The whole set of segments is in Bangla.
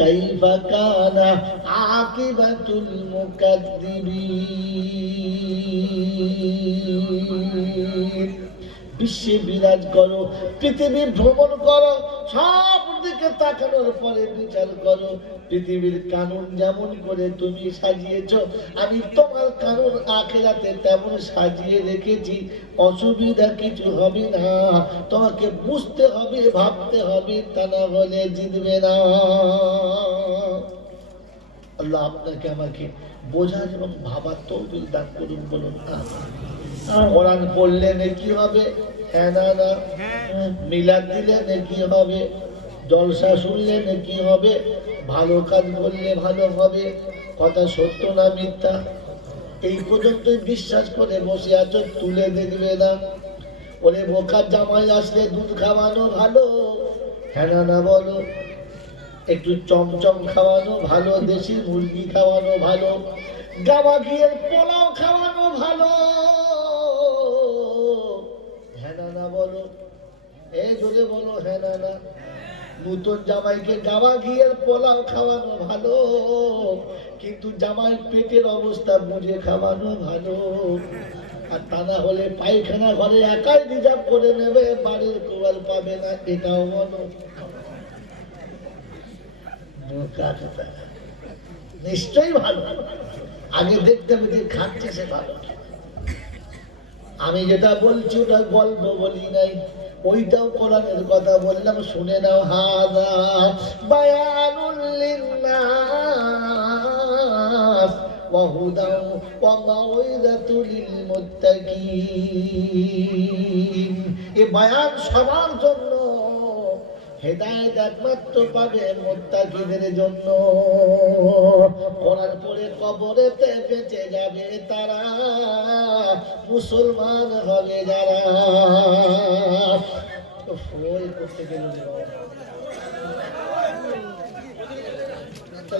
কাইফা কানা আকিবাতুল মুকাদ্দিবিন। বিশ্বে বিরাজ করো, পৃথিবী ভ্রমণ করো, সব দিকে তাকানোর পরে বিচার করো পৃথিবীর কানুন যেমন করে তুমি সাজিয়েছ, আমি তোমার কানুন আখিরাতে তেমন সাজিয়ে রেখেছি। অসুবিধা কিছু হবে না, তোমাকে বুঝতে হবে, ভাবতে হবে, তা না হলে জিতবে না। আল্লাহ আপনাকে আমাকে বোঝার এবং ভাবার তৌফিক দান করুন, বলুন কোরআন পড়লে নেকি হবে, হ্যাঁ না না? মিলাদ দিলে নেকি হবে, জলসা শুনলে নেকি হবে, ভালো কাজ করলে ভালো হবে। কথা সত্য না মিথ্যা? এই পর্যন্ত বিশ্বাস করে বসে আছো, তুলে দেখবে না? ওরে বোকার জামাই আসলে দুধ খাওয়ানো ভালো, হ্যাঁ না না বলো? একটু চমচম খাওয়ানো ভালো, দেশি মুরগি খাওয়ানো ভালো, গাওয়া ঘিয়ের পোলাও খাওয়ানো ভালো, হ্যাঁ না না বলো? এই জোরে বলো হ্যাঁ না না? নতুন জামাইকে গাওয়া ঘিয়ের পোলাও খাওয়ানো ভালো, কিন্তু জামাই পেটের অবস্থা বুঝে খাওয়ানো ভালো। আর তা না হলে পায়খানা ঘরে একাই রিজার্ভ করে নেবে, বাড়ির কোয়াল পাবে না, এটাও বলো। নিশ্চয়ই ভালো, আগে দেখতে হবে যে খাচ্ছে সে ভালো। আমি যেটা বলছি ওটা গল্প বলি নাই, ওইটাও কোরআনের কথা বললাম, শুনে নাও। হাদা বায়ানুল লিন্নাস ওয়া হুদাও ওয়া মাউইযাতুল লিল মুত্তাকিন। এই বায়ান সবার জন্য, হেদায়েত একমাত্র পাবে মুত্তাকিদের জন্য। কোরআন পড়ে কবরেতে বেঁচে যাবে তারা, মুসলমান হবে যারা।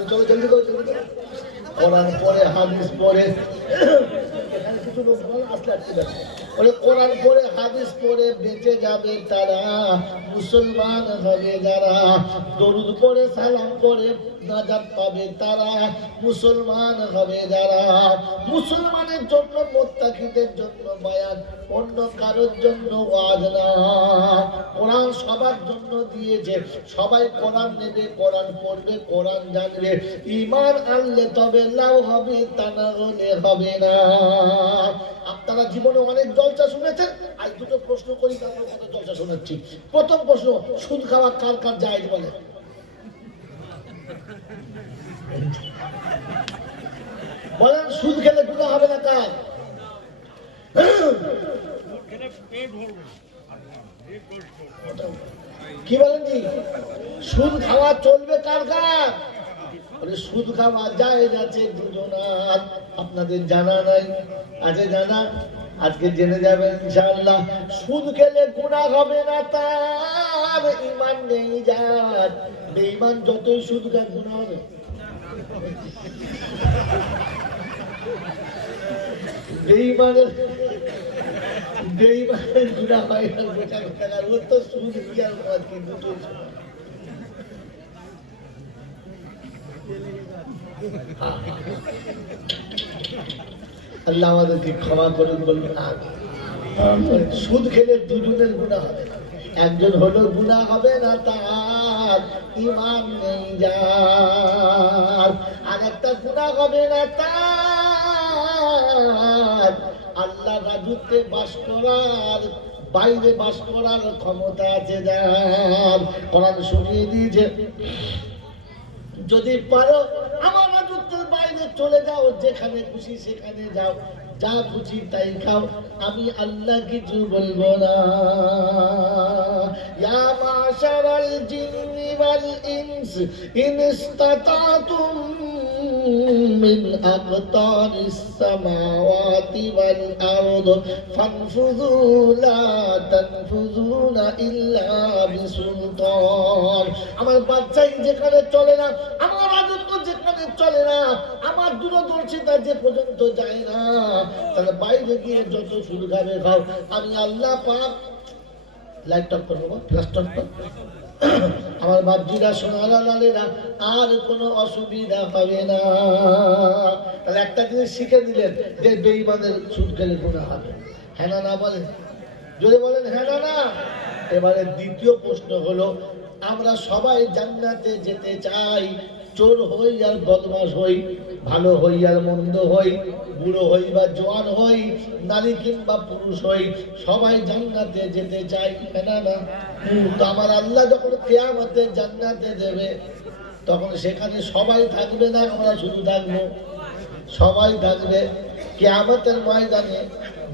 চলো জলদি করো, জলদি করো। কোরআন পড়ে, হাদিস পড়ে, এখানে কিছু লোক আসলে আসতে যাচ্ছে। কোরআন পড়ে, হাদিস পড়ে বেঁচে যাবে তারা, মুসলমান হবে যারা। দরুদ পড়ে, সালাম পড়ে নাজাত পাবে তারা, মুসলমান হবে যারা। মুসলমানের জন্য, মুত্তাকিদের জন্য বায়ান, অন্য কারোর জন্য ওয়াজ না। কোরআন সবার জন্য দিয়েছে, সবাই কোরআন নেবে, কোরআন পড়বে, কোরআন জানবে, ঈমান আনলে তবে লাভ হবে, তা না হলে হবে না। আপনারা জীবনে অনেক জলসা শুনেছেন, আজ দুটো প্রশ্ন করি, তারপর কত জলসা শোনাচ্ছি। প্রথম প্রশ্ন, সুদ খাওয়া কার কার জায়েজ বলে? বলেন, সুদ খেলে গুনাহ হবে না কার? কি বলেন জি? সুদ খাওয়া চলবে কার কার? সুদ খাওয়া জায়েজ আছে দুজনার, আপনাদের জানা নাই? আছে জানা? আজকে জেনে যাবেন ইনশাআল্লাহ। সুদ খেলে গুনাহ হবে না তার, ঈমান নেই যার। বেঈমান যতই সুদ খায় গুনাহ হবে। বেঈমানের গুনাহ হয় না, বোঝা কথা। ও তো সুদ কি আর মদ কি দুটো। আল্লাহ আমাদেরকে ক্ষমা করুন, বলবেন সুদ খেলে দুজনের গুনাহ হবে না। একজন হলো গুনাহ হবে না তার, ঈমান নেই যার। আর একটা গুনাহ হবে না তার, আল্লাহ রাজত্বে বাস করার, বাইরে বাস করার ক্ষমতা আছে যার। কোরআন শুনিয়ে দিয়েছে, যদি পারো আমার রাজত্বের বাইরে চলে যাও, যেখানে খুশি সেখানে যাও, যা খুশি তাই খাও, আমি আল্লাহ কিছু বলবো না। ইয়া মাশারাল জিন্নি ওয়াল ইনস ইন ইসতাতাতুম মিন আকতারিস সামাওয়াতি ওয়াল আরদ ফানফুযু লা তানফুযুনা ইল্লা বিসুলতান। আমার বাচ্চাই যেখানে চলে না, আমার রাজত্ব যেখানে চলে না, আমার দূরদর্শিতা যে পর্যন্ত যায় না, তাহলে বাইরে গিয়ে যত সুদ খাবে খাও, আমি আল্লাহ পাক। লাইট অফ করবো, ফ্ল্যাশ অফ করবো। আমার বাপজিরা সোনারা লালেরা আর কোনো অসুবিধা হবে না। তাহলে একটা জিনিস শিখে দিলেন যে বেঈমানের সুদ খেলে গুনাহ হবে। হ্যাঁ না না বলেন, যদি বলেন হ্যাঁ না না। এবারে দ্বিতীয় প্রশ্ন হলো, আমরা সবাই জান্নাতে যেতে চাই, চোর হই আর বদমাশ হই, ভালো হই আর মন্দ হই, বুড়ো হই বা জোয়ান হই, নারী কিংবা পুরুষ হই, সবাই জান্নাতে যেতে চাই, হ্যাঁ না না। তো আমার আল্লাহ যখন কিয়ামতে জান্নাতে দেবে, তখন সেখানে সবাই থাকবে না, আমরা শুধু থাকবো? সবাই থাকবে। কিয়ামতের ময়দানে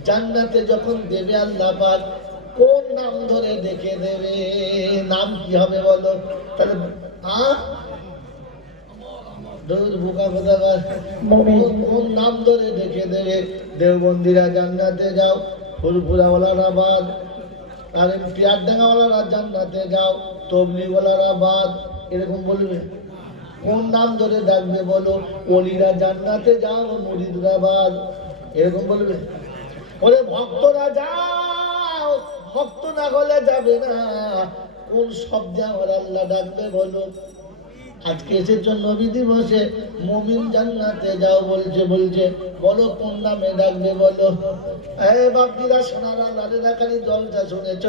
জান্নাতে যখন দেবে আল্লাহ পাক, কোন নাম ধরে ডেকে দেবে? নাম কি হবে বলো? তাহলে কোন নাম ধরে ডেকে দেবে? দেওবন্দিরা জান্নাতে যাও, ফুলপুরাওয়ালারা বাদ, আর পিয়ারডাঙ্গাওয়ালারা জান্নাতে যাও, তবলিগওয়ালারা বাদ, এরকম বলবে। কোন নাম ধরে ডাকবে বলো? ওলিরা জান্নাতে যাও, মুরিদরা বাদ, এরকম বলবে। বলে ভক্তরা যাও, ভক্ত না হলে যাবে না। কোন শব্দে আমার আল্লাহ ডাকবে বলো? আজকে এসেছ নবী দিবসে, মুমিন জান্নাতে যাও বলছে, বলো কোন নামে ডাকবে বলো? বাপজিরা সোনারা লালেরা খালি জলটা শুনেছ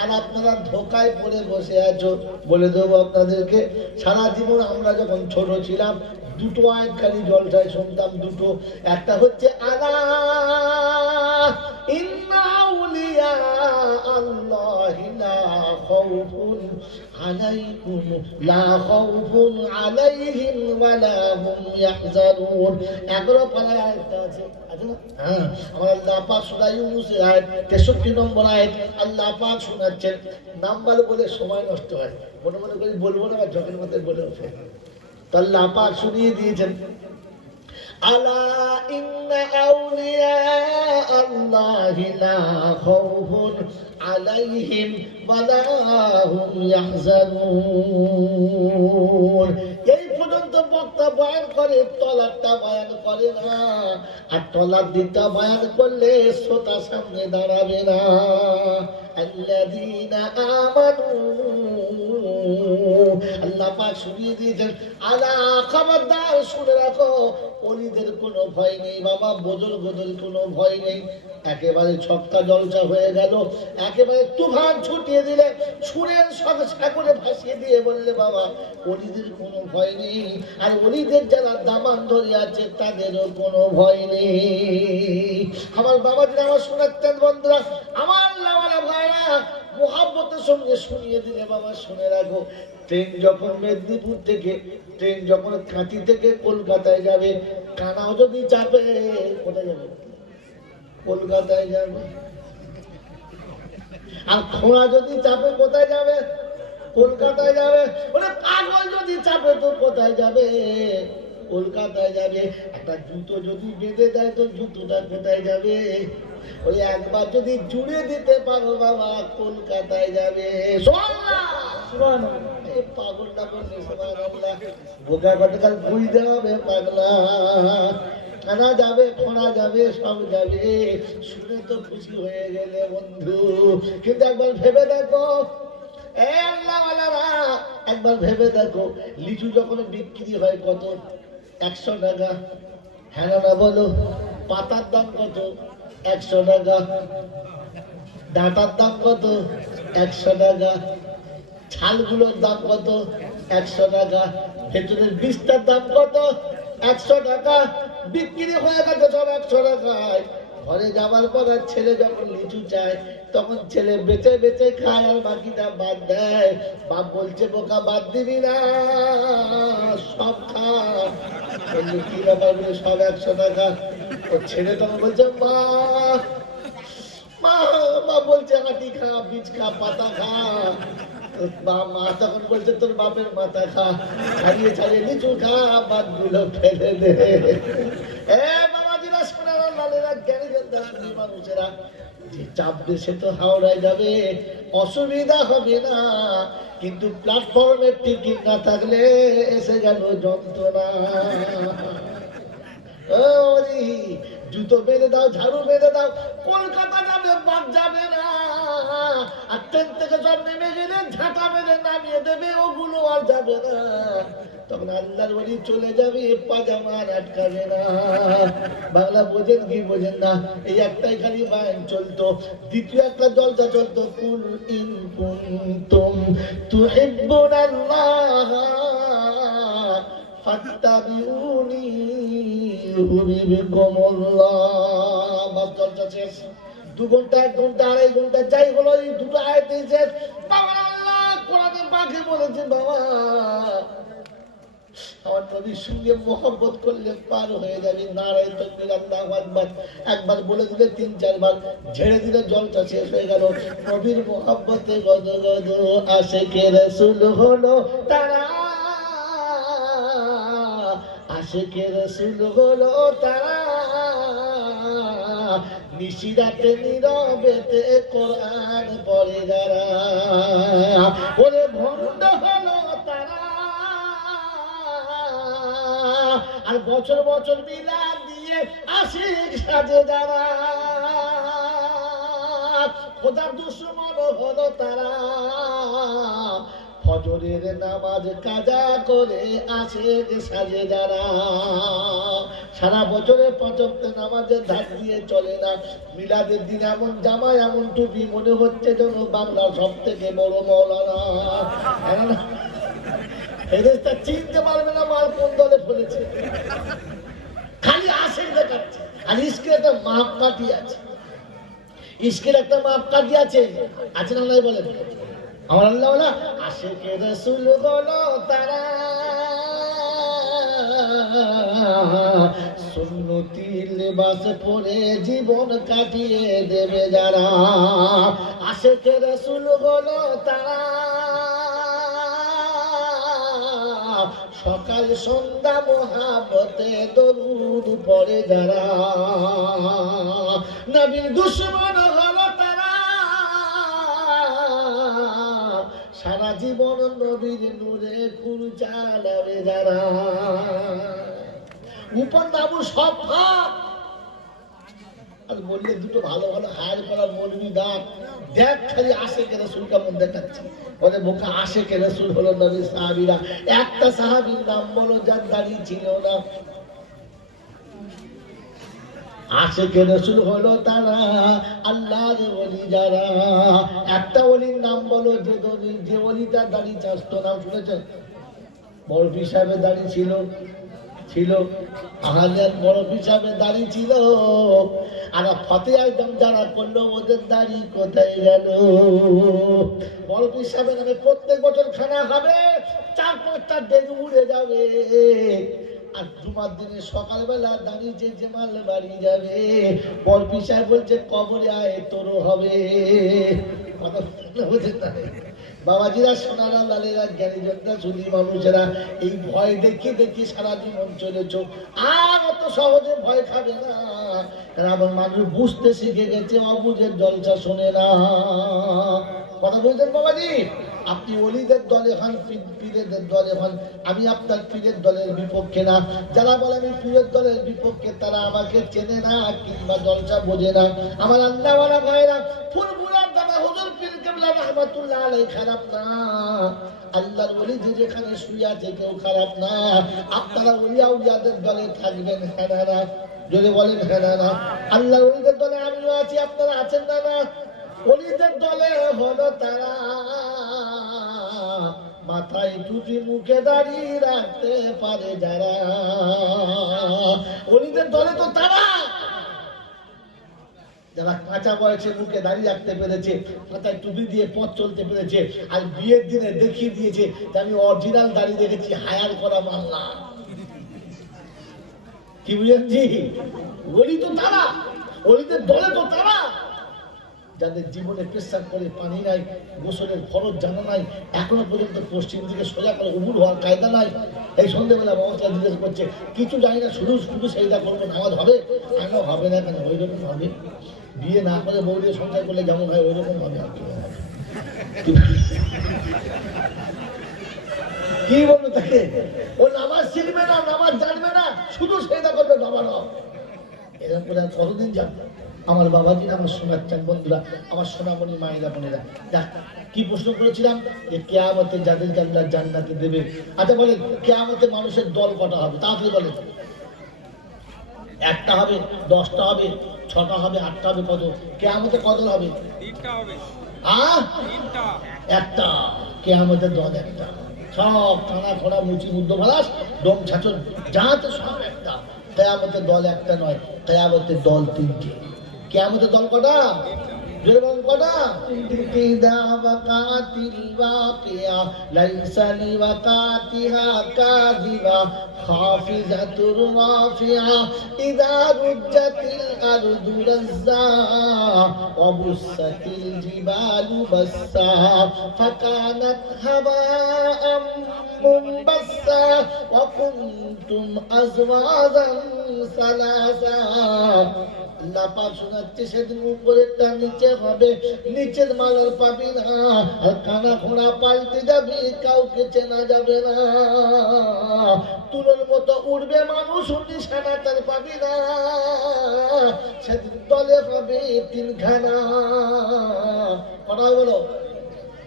আর আপনারা ধোকায় পড়ে বসে আছো। বলে দেবো আপনাদেরকে, সারা জীবন আমরা যখন ছোট ছিলাম দুটো আয়াত খালি জলটায় শুনতাম, দুটো। একটা হচ্ছে আল্লাহ ইন্না আউলিয়া আল্লাহি লা খাউফুন আলাইকুম লা খাউফুন আলাইহিম ওয়া লা হুম ইয়াহজানুন। 11 পারায় আয়াতটা আছে, আছে না? হ্যাঁ, আমার আল্লাহ পাক সূরা ইউনূসের আয়াত 63 নম্বর আয়াত আল্লাহ পাক শোনাচ্ছেন। নাম্বার বলে সময় নষ্ট হয়, মনে মনে করি বলবো না, ঝকের মধ্যে বলে ওঠে। আল্লাহ পাক শুনিয়ে দিয়েছেন, আলা ইন্না আউলিয়া আল্লাহি লা খাউফুন আলাইহিম ওয়া লা হুম ইয়াহজানুন। এই পর্যন্ত বক্তা বয়ান করে, তলাকটা বয়ান করে না। আর তলাক দিকটা বয়ান করলে শ্রোতা সামনে দাঁড়াবে না। আল্লাযীনা আমানু, আল্লাহ পাক শুনিয়ে দিয়েছেন, আলা খবরদার শুনে রাখো, ওলিদের কোনো ভয় নেই বাবা, বুজুর্গদের কোনো ভয় নেই। একেবারে ছক্কা জলসা হয়ে গেল, একেবারে তুফান ছুটিয়ে দিলে, সুরের সাগরে ভাসিয়ে দিয়ে বললে বাবা ওলিদের কোনো ভয় নেই। আর ওলিদের যারা দামান ধরে আছে তাদেরও কোনো ভয় নেই। আমার বাবাজিরা আমার শোনাচ্ছেন বন্ধুরা, আমার লাওয়ালা ভাইরা মোহাব্বতের সঙ্গে শুনিয়ে দিলে বাবা শুনে রাখো, ট্রেন যখন মেদিনীপুর থেকে, ট্রেন যখন কাঁথি থেকে কলকাতায় যাবে, কানাও যদি চাপে, কোথায় যাবে? কলকাতায় যাবে। আর খোঁড়া যদি চাপে কোথায় যাবে? কলকাতায় যাবে। ওরে পাগল যদি চাপে তো কোথায় যাবে? কলকাতায় যাবে। একটা জুতো যদি বেঁধে দেয় তো জুতোটা কোথায় যাবে? ওই একবার যদি জুড়ে দিতে পারো বাবা, কলকাতায় যাবে। পাগলটা বলছে বোকা কথাকাল বুঝতে হবে পাগলা। কানা যাবে, খোঁড়া যাবে, সব যাবে। শুনে তো খুশি হয়ে গেলে বন্ধু, কিন্তু একবার ভেবে দেখো, একবার ভেবে দেখো, লিচু যখন বিক্রি হয় কত? 100 টাকা। হ্যাঁ না বলো? পাতার দাম কত? 100 টাকা। ডাঁটার দাম কত? 100 টাকা। ছালগুলোর দাম কত? 100 টাকা। ভেতরের বীজটার দাম কত? 100 টাকা। বিক্রি হয়ে গেছে সব 100 টাকায়। ঘরে যাবার পর আর ছেলে যখন লিচু চায়, তখন ছেলে বেঁচে বেঁচে খায় আর বাকিটা বাদ দেয়। বাপ বলছে বোকা বাদ দিবি না, সব খা। কি ব্যাপার বলে সব 100 টাকা। ও ছেলে তখন বলছে মা, মা, মা বলছে হাঁটি খা, বীজ খা, পাতা খা। মা তখন বলছে তোর বাপের মাথা খা, ছাড়িয়ে ছাড়িয়ে লিচু খা, বাদ গুলো ফেলে দে। বাবাজিরা সোনারা লালেরা জ্ঞানীদের দ্বারা মানুষেরা যে চাপবে সে তো হাওড়ায় যাবে, অসুবিধা হবে না। কিন্তু প্ল্যাটফর্মের টিকিট না থাকলে এসে গেল যন্ত্রণা। জুতো বেঁধে দাও, ঝাড়ু বেঁধে দাও, কলকাতা যাবে, বাদ যাবে না। আর ট্রেন থেকে সব নেমে গেলে ঝাঁটা মেরে নামিয়ে দেবে, ওগুলো আর যাবে না। তখন আল্লাহর ওলি চলে যাবে, পাজামার আটকাবে না। বাংলা বোঝেন কি বোঝেন না? এই একটাই খালি বায়ান চলতো। দ্বিতীয় একটা জলসা চলতো, কুল ইন কুনতুম তুহিব্বুনাল্লাহ ফাত্তাবিউনি ইউহিব্বুকুমুল্লাহ। বাস জলসা শেষ। 2 ঘন্টা 1 ঘন্টা 2.5 ঘন্টা যাই হলো, এই দুটো আয়াতেই শেষ। বাবা আল্লাহ কোরআনে পাকে বলেছে, বাবা আমার নবীর সঙ্গে মোহাব্বত করলে পার হয়ে যাবে। নারায়ে তাকবীর, আল্লাহু আকবার। একবার বলে দিলে 3-4 বার, ঝেড়ে দিলে জলটা শেষ হয়ে গেল। নবীর মোহাব্বতে গদগদ আশিকে রাসূল হলো তারা, আশিকে রাসূল হলো তারা। নিশিরাতে নীরবেতে কোরআন পড়ে যারা, ওরে ভণ্ড হলো তারা। আর বছর বছর মিলাদ দিয়ে আশিক সাজে যারা, খোদার দুশমন হলো তারা। ফজরের নামাজ কাজা করে আশিক সাজে যারা, সারা বছরে 5 ওয়াক্ত নামাজের ধার দিয়ে চলে না। মিলাদের দিন এমন জামা এমন টুপি, মনে হচ্ছে যেন বাংলার সব থেকে বড় মৌলানা। ফেরেশতা চিনতে পারবে না মাল কোন দলে ফেলেছে, খালি আশিক দেখাচ্ছে। আর ইশকের একটা মাপকাঠি আছে, ইশকের একটা মাপকাঠি আছে, আছে না নাই বলেন? আমার আল্লাহ ওয়ালা আশিকে রাসূল হলো তারা, সুন্নতি লিবাস পরে জীবন কাটিয়ে দেবে যারা। আশিকে রাসূল হলো তারা, সকাল সন্ধ্যা মোহাব্বতে দরুদ পড়ে যারা। নবীর দুশমন হলো তারা, সারা জীবন নবীর নূরে খুন চালাবে যারা। উপর নামু সব ফাঁক। আর বললে দুটো ভালো ভালো হায়ার করার মৌলবি দাঁত দেখ, খালি আশিকে রাসূল কেমন দেখাচ্ছে। ওদের মুখে আশিকে রাসূল হলো নবীর সাহাবীরা। একটা সাহাবীর নাম বলো যার দাড়ি ছিল না। আশিকে রাসূল হলো তারা, আল্লাহর ওলি যারা। একটা ওলির নাম বলো যে ওলিটার দাড়ি চাষতো না, শুনেছেন? বড় পীর সাহেবের দাড়ি ছিল, ছিল আহাজার বড় পীর সাহেবের দাড়ি ছিল। আর ফতে একদম যারা করলো, ওদের দাড়ি কোথায় গেল? বড় পীর সাহেবের নামে প্রত্যেক বছর খানা খাবে, 4-5টা ডেঙ্গু উড়ে যাবে। আর জুমার দিনে সকালবেলা দাঁড়িয়ে জেমাল বাড়ি যাবে। বড় পীর সাহেব বলছে, কবরে আয় তোরও হবে। কথা বুঝে না বাবাজিরা, সোনারা, লালেরা, জ্ঞানী যোদ্ধা, সুধী মানুষেরা, এই ভয় দেখি দেখি সারা জীবন চলেছ। আর অত সহজে ভয় খাবে না, কারণ আমার মানুষ বুঝতে শিখে গেছে, অবুঝের জলসা শোনে না। কথা বলছেন বাবাজি? আপনি ওলিদের দলে হন, পীরেদের দলে হন, আমি আপনার পীরের দলের বিপক্ষে না। যারা বলে আমি পীরের দলের বিপক্ষে, তারা আমাকে চেনে না কিংবা জলসা বোঝে না। আমার আল্লাহওয়ালা ভাইরা, ফুলপুরার দাদা হুজুর পীর কেবলা রাহমাতুল্লাহ আলাইহি খারাপ না। আল্লাহর ওলি যে যেখানে শুয়ে আছে কেউ খারাপ না। আপনারা ওলিয়া উলিয়াদের দলে থাকবেন, হ্যাঁ না? যদি বলেন হ্যাঁ না? আল্লাহর ওলিদের দলে আমিও আছি, আপনারা আছেন না? না, ওলিদের দলে হলো তারা, মাথায় টুপি মুখে দাড়ি রাখতে পারে যারা। ওলিদের দলে তো তারা যারা কাঁচা বয়সে মুখে দাড়ি রাখতে পেরেছে, মাথায় টুপি দিয়ে পথ চলতে পেরেছে, আর বিয়ের দিনে দেখিয়ে দিয়েছে যে আমি অরিজিনাল দাড়ি দেখেছি, হায়ার করা মাল্লা। কি বুঝলেন জি? ওলি তো তারা, ওলিদের দলে তো তারা যাদের জীবনে পেশাব করে পানি নাই, গোসলের ফরজ জানা নাই, এখনো পর্যন্ত পশ্চিম দিকে সোজা করে উবুর হওয়ার কায়দা নাই। এই সন্ধ্যেবেলা বাবা জিজ্ঞেস করছে, কিছু জানি না, শুধু শুধু সেইটা করবো, নামাজ হবে? কেন হবে না? কেন ওই রকম হবে। বিয়ে না করে বউ দিয়ে সংসার করলে যেমন হয় ওই রকম হবে। আর কি বলবো তাকে? ও নামাজ শিখবে না, নামাজ জানবে না, শুধু সেইটা করবে, বাবা না। এরকম করে কতদিন যাবে? আমার বাবাজিরা, আমার সোনার চান বন্ধুরা, আমার সোনামণি মায়েরা বোনেরা, দেখ কি প্রশ্ন করেছিলাম যে কিয়ামতে যাদেরকে আল্লাহ জান্নাতে দেবে। আচ্ছা বলেন কিয়ামতে মানুষের দল কটা হবে? তাড়াতাড়ি বলেন। একটা হবে, 10টা হবে, 6টা হবে, 8টা হবে? কত কিয়ামতে কত হবে? 3টা হবে। একটা কিয়ামতের দল একটা। সব টানা খোড়া মুচি মুদ্দ ভালাস ডোম ছাচন যাতে সব একটা। কিয়ামতের দল একটা নয়, কিয়ামতের দল 3টে। কিয়ামতের দল কটা? জোরে বলেন কটা? ইদা ওয়াকাতিল ওয়াকিয়া লাইসা লিওয়াকাতিহা কাযিবা খাফিজাতুর রাফিয়া ইদা রুজ্জাতিল আরদু রাজ্জা ওয়া বুসাতিল জিবালু বাসসা ফাকানাত হাবাআম মুনবাসসা ওয়া কুনতুম আজওয়াজান সালাসা। আল্লাহ পাক শোনাচ্ছে সেদিন উপরেরটা নিচে হবে, নিচের মাল আর পাবি না, আর কানা খোঁড়া পাল্টে যাবে, কাউকে চেনা যাবে না। তুলোর মতো উড়বে মানুষ, নিশানা তার পাবি না। সেদিন দলে হবে 3খানা। কটা বলো?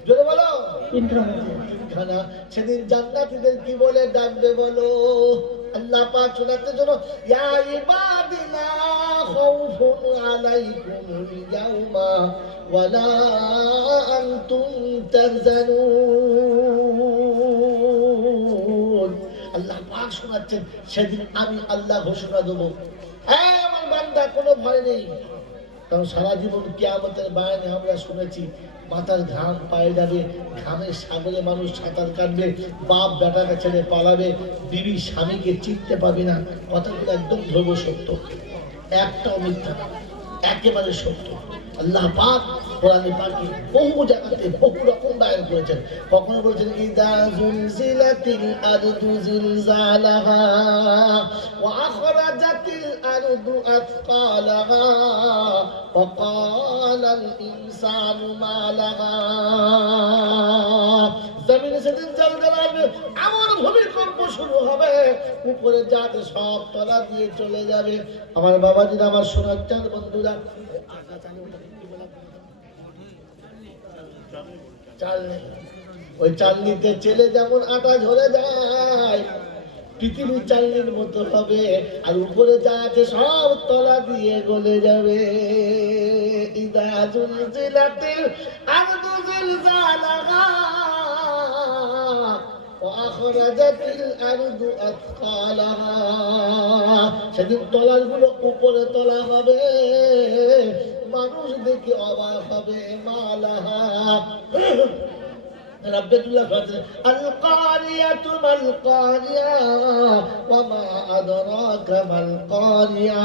জোরে বলো। 3খানা। সেদিন জান্নাতীদের কি বলে ডাকবে বলো? আল্লাহ পাক শোনাতে জন্য ইয়া ইবাদিনা খাউফুন আলাইকুমুল ইয়াউমা ওয়ালা আনতুম তাহজানুন। আল্লাহ পাক শোনাচ্ছেন সেদিন আমি আল্লাহ ঘোষণা দেবো, হ্যাঁ আমার বান্দা কোনো ভয় নেই। কারণ সারা জীবন কিয়ামতের বায়ানে আমরা শুনেছি মাথার ঘাম পায়ে যাবে, ঘামের সাগরে মানুষ সাঁতার কাটবে, বাপ বেটাকে ছেড়ে পালাবে, বিবি স্বামীকে চিনতে পাবে না। কথাগুলো একদম ধ্রুব সত্য, একটাও মিথ্যা, একেবারে সত্য। আল্লাহ পাক কোরআনে পাকে বহু জায়গাতে বহু রকম বায়ান করেছেন। কখনো বলেছেন ইদা জুলজিলাতিল আরদু জিলজালাহা ওয়া আখরাজাতিল আরদু আথকালাহা ওয়া ক্বালাল ইনসানু মা লাহা। জমিনে সেদিন জলজলা আসবে, এমন ভূমিকম্প শুরু হবে, উপরে যাতে সব তলা দিয়ে চলে যাবে। আমার বাবাজিরা, আমার সোনার চাঁদ বন্ধুরা, ওই চালনিতে চেলে যেমন আটা ঝরে যায়, পৃথিবী চালনির মতো হবে, আর উপরে যা আছে সব তলা দিয়ে গলে যাবে। ইদা জুলজিলাতিল আরদু জিলজালাহা ওয়া আখরাজাতিল আরদু আথকালাহা। সেদিন তলাগুলো উপরে তোলা হবে, মানুষ দেখে অবাক হবে। মালাহা রাব্বাতুল্লাহ বলেন আল কারিয়াতু মাল কারিয়া ওয়া মা আদরাকা মাল কারিয়া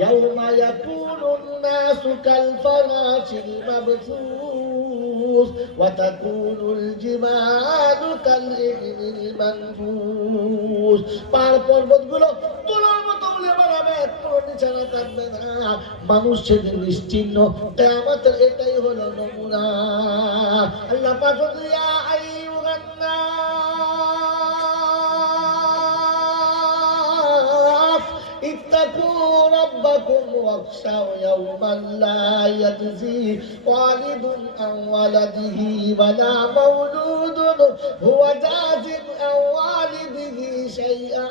ইয়াউমা ইয়াকুনুন নাসু কাল ফারাশিল মাবথুস ওয়া তাকুনুল জিবালু কাল ইহনিল মানফুস। পাহাড় পর্বতগুলো তুলোর মতো উড়ে বেড়াবে, কোনো নিশানা থাকবে না, মানুষ সেদিন নিশ্চিহ্ন। কিয়ামতের এটাই হলো নমুনা। আল্লাহ পাক ইয়া আইয়ুহান নাস ইত্তাকু রাব্বাকুম ওয়াখশাউ ইয়াওমান লা ইয়াজজি ওয়ালিদুন আন ওয়ালাদিহি ওয়ালা মাওলুদুন হুয়া জাযিন আন ওয়ালিদিহি শাইআ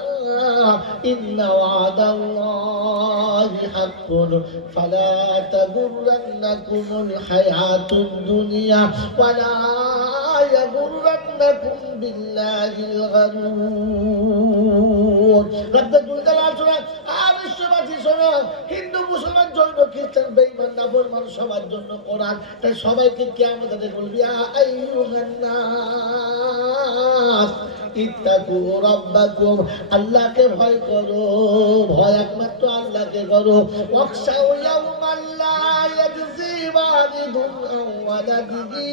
ইন্না ওয়াদাল্লাহি হাক্কুন ফালা তাগুররান্নাকুমুল হায়াতুদ দুনিয়া ওয়ালা ইয়াগুররান্নাকুম বিল্লাহিল গারুর। রাব্বুল জালাল শোনা, আর বিশ্ববাসী শোনো, হিন্দু মুসলমান জৈন খ্রিস্টান বেঈমান নাফরমান সবার জন্য কোরআন। তাই সবাইকে কিয়ামতে বলবি ইয়া আইয়ুহান নাস ইত্তাকু রাব্বাকুম, আল্লাহকে ভয় করো, ভয় একমাত্র আল্লাহকে করো। ওয়াখশাউ ইয়াওমান লা ইয়াজজি ওয়ালিদুন আন ওয়ালাদিহি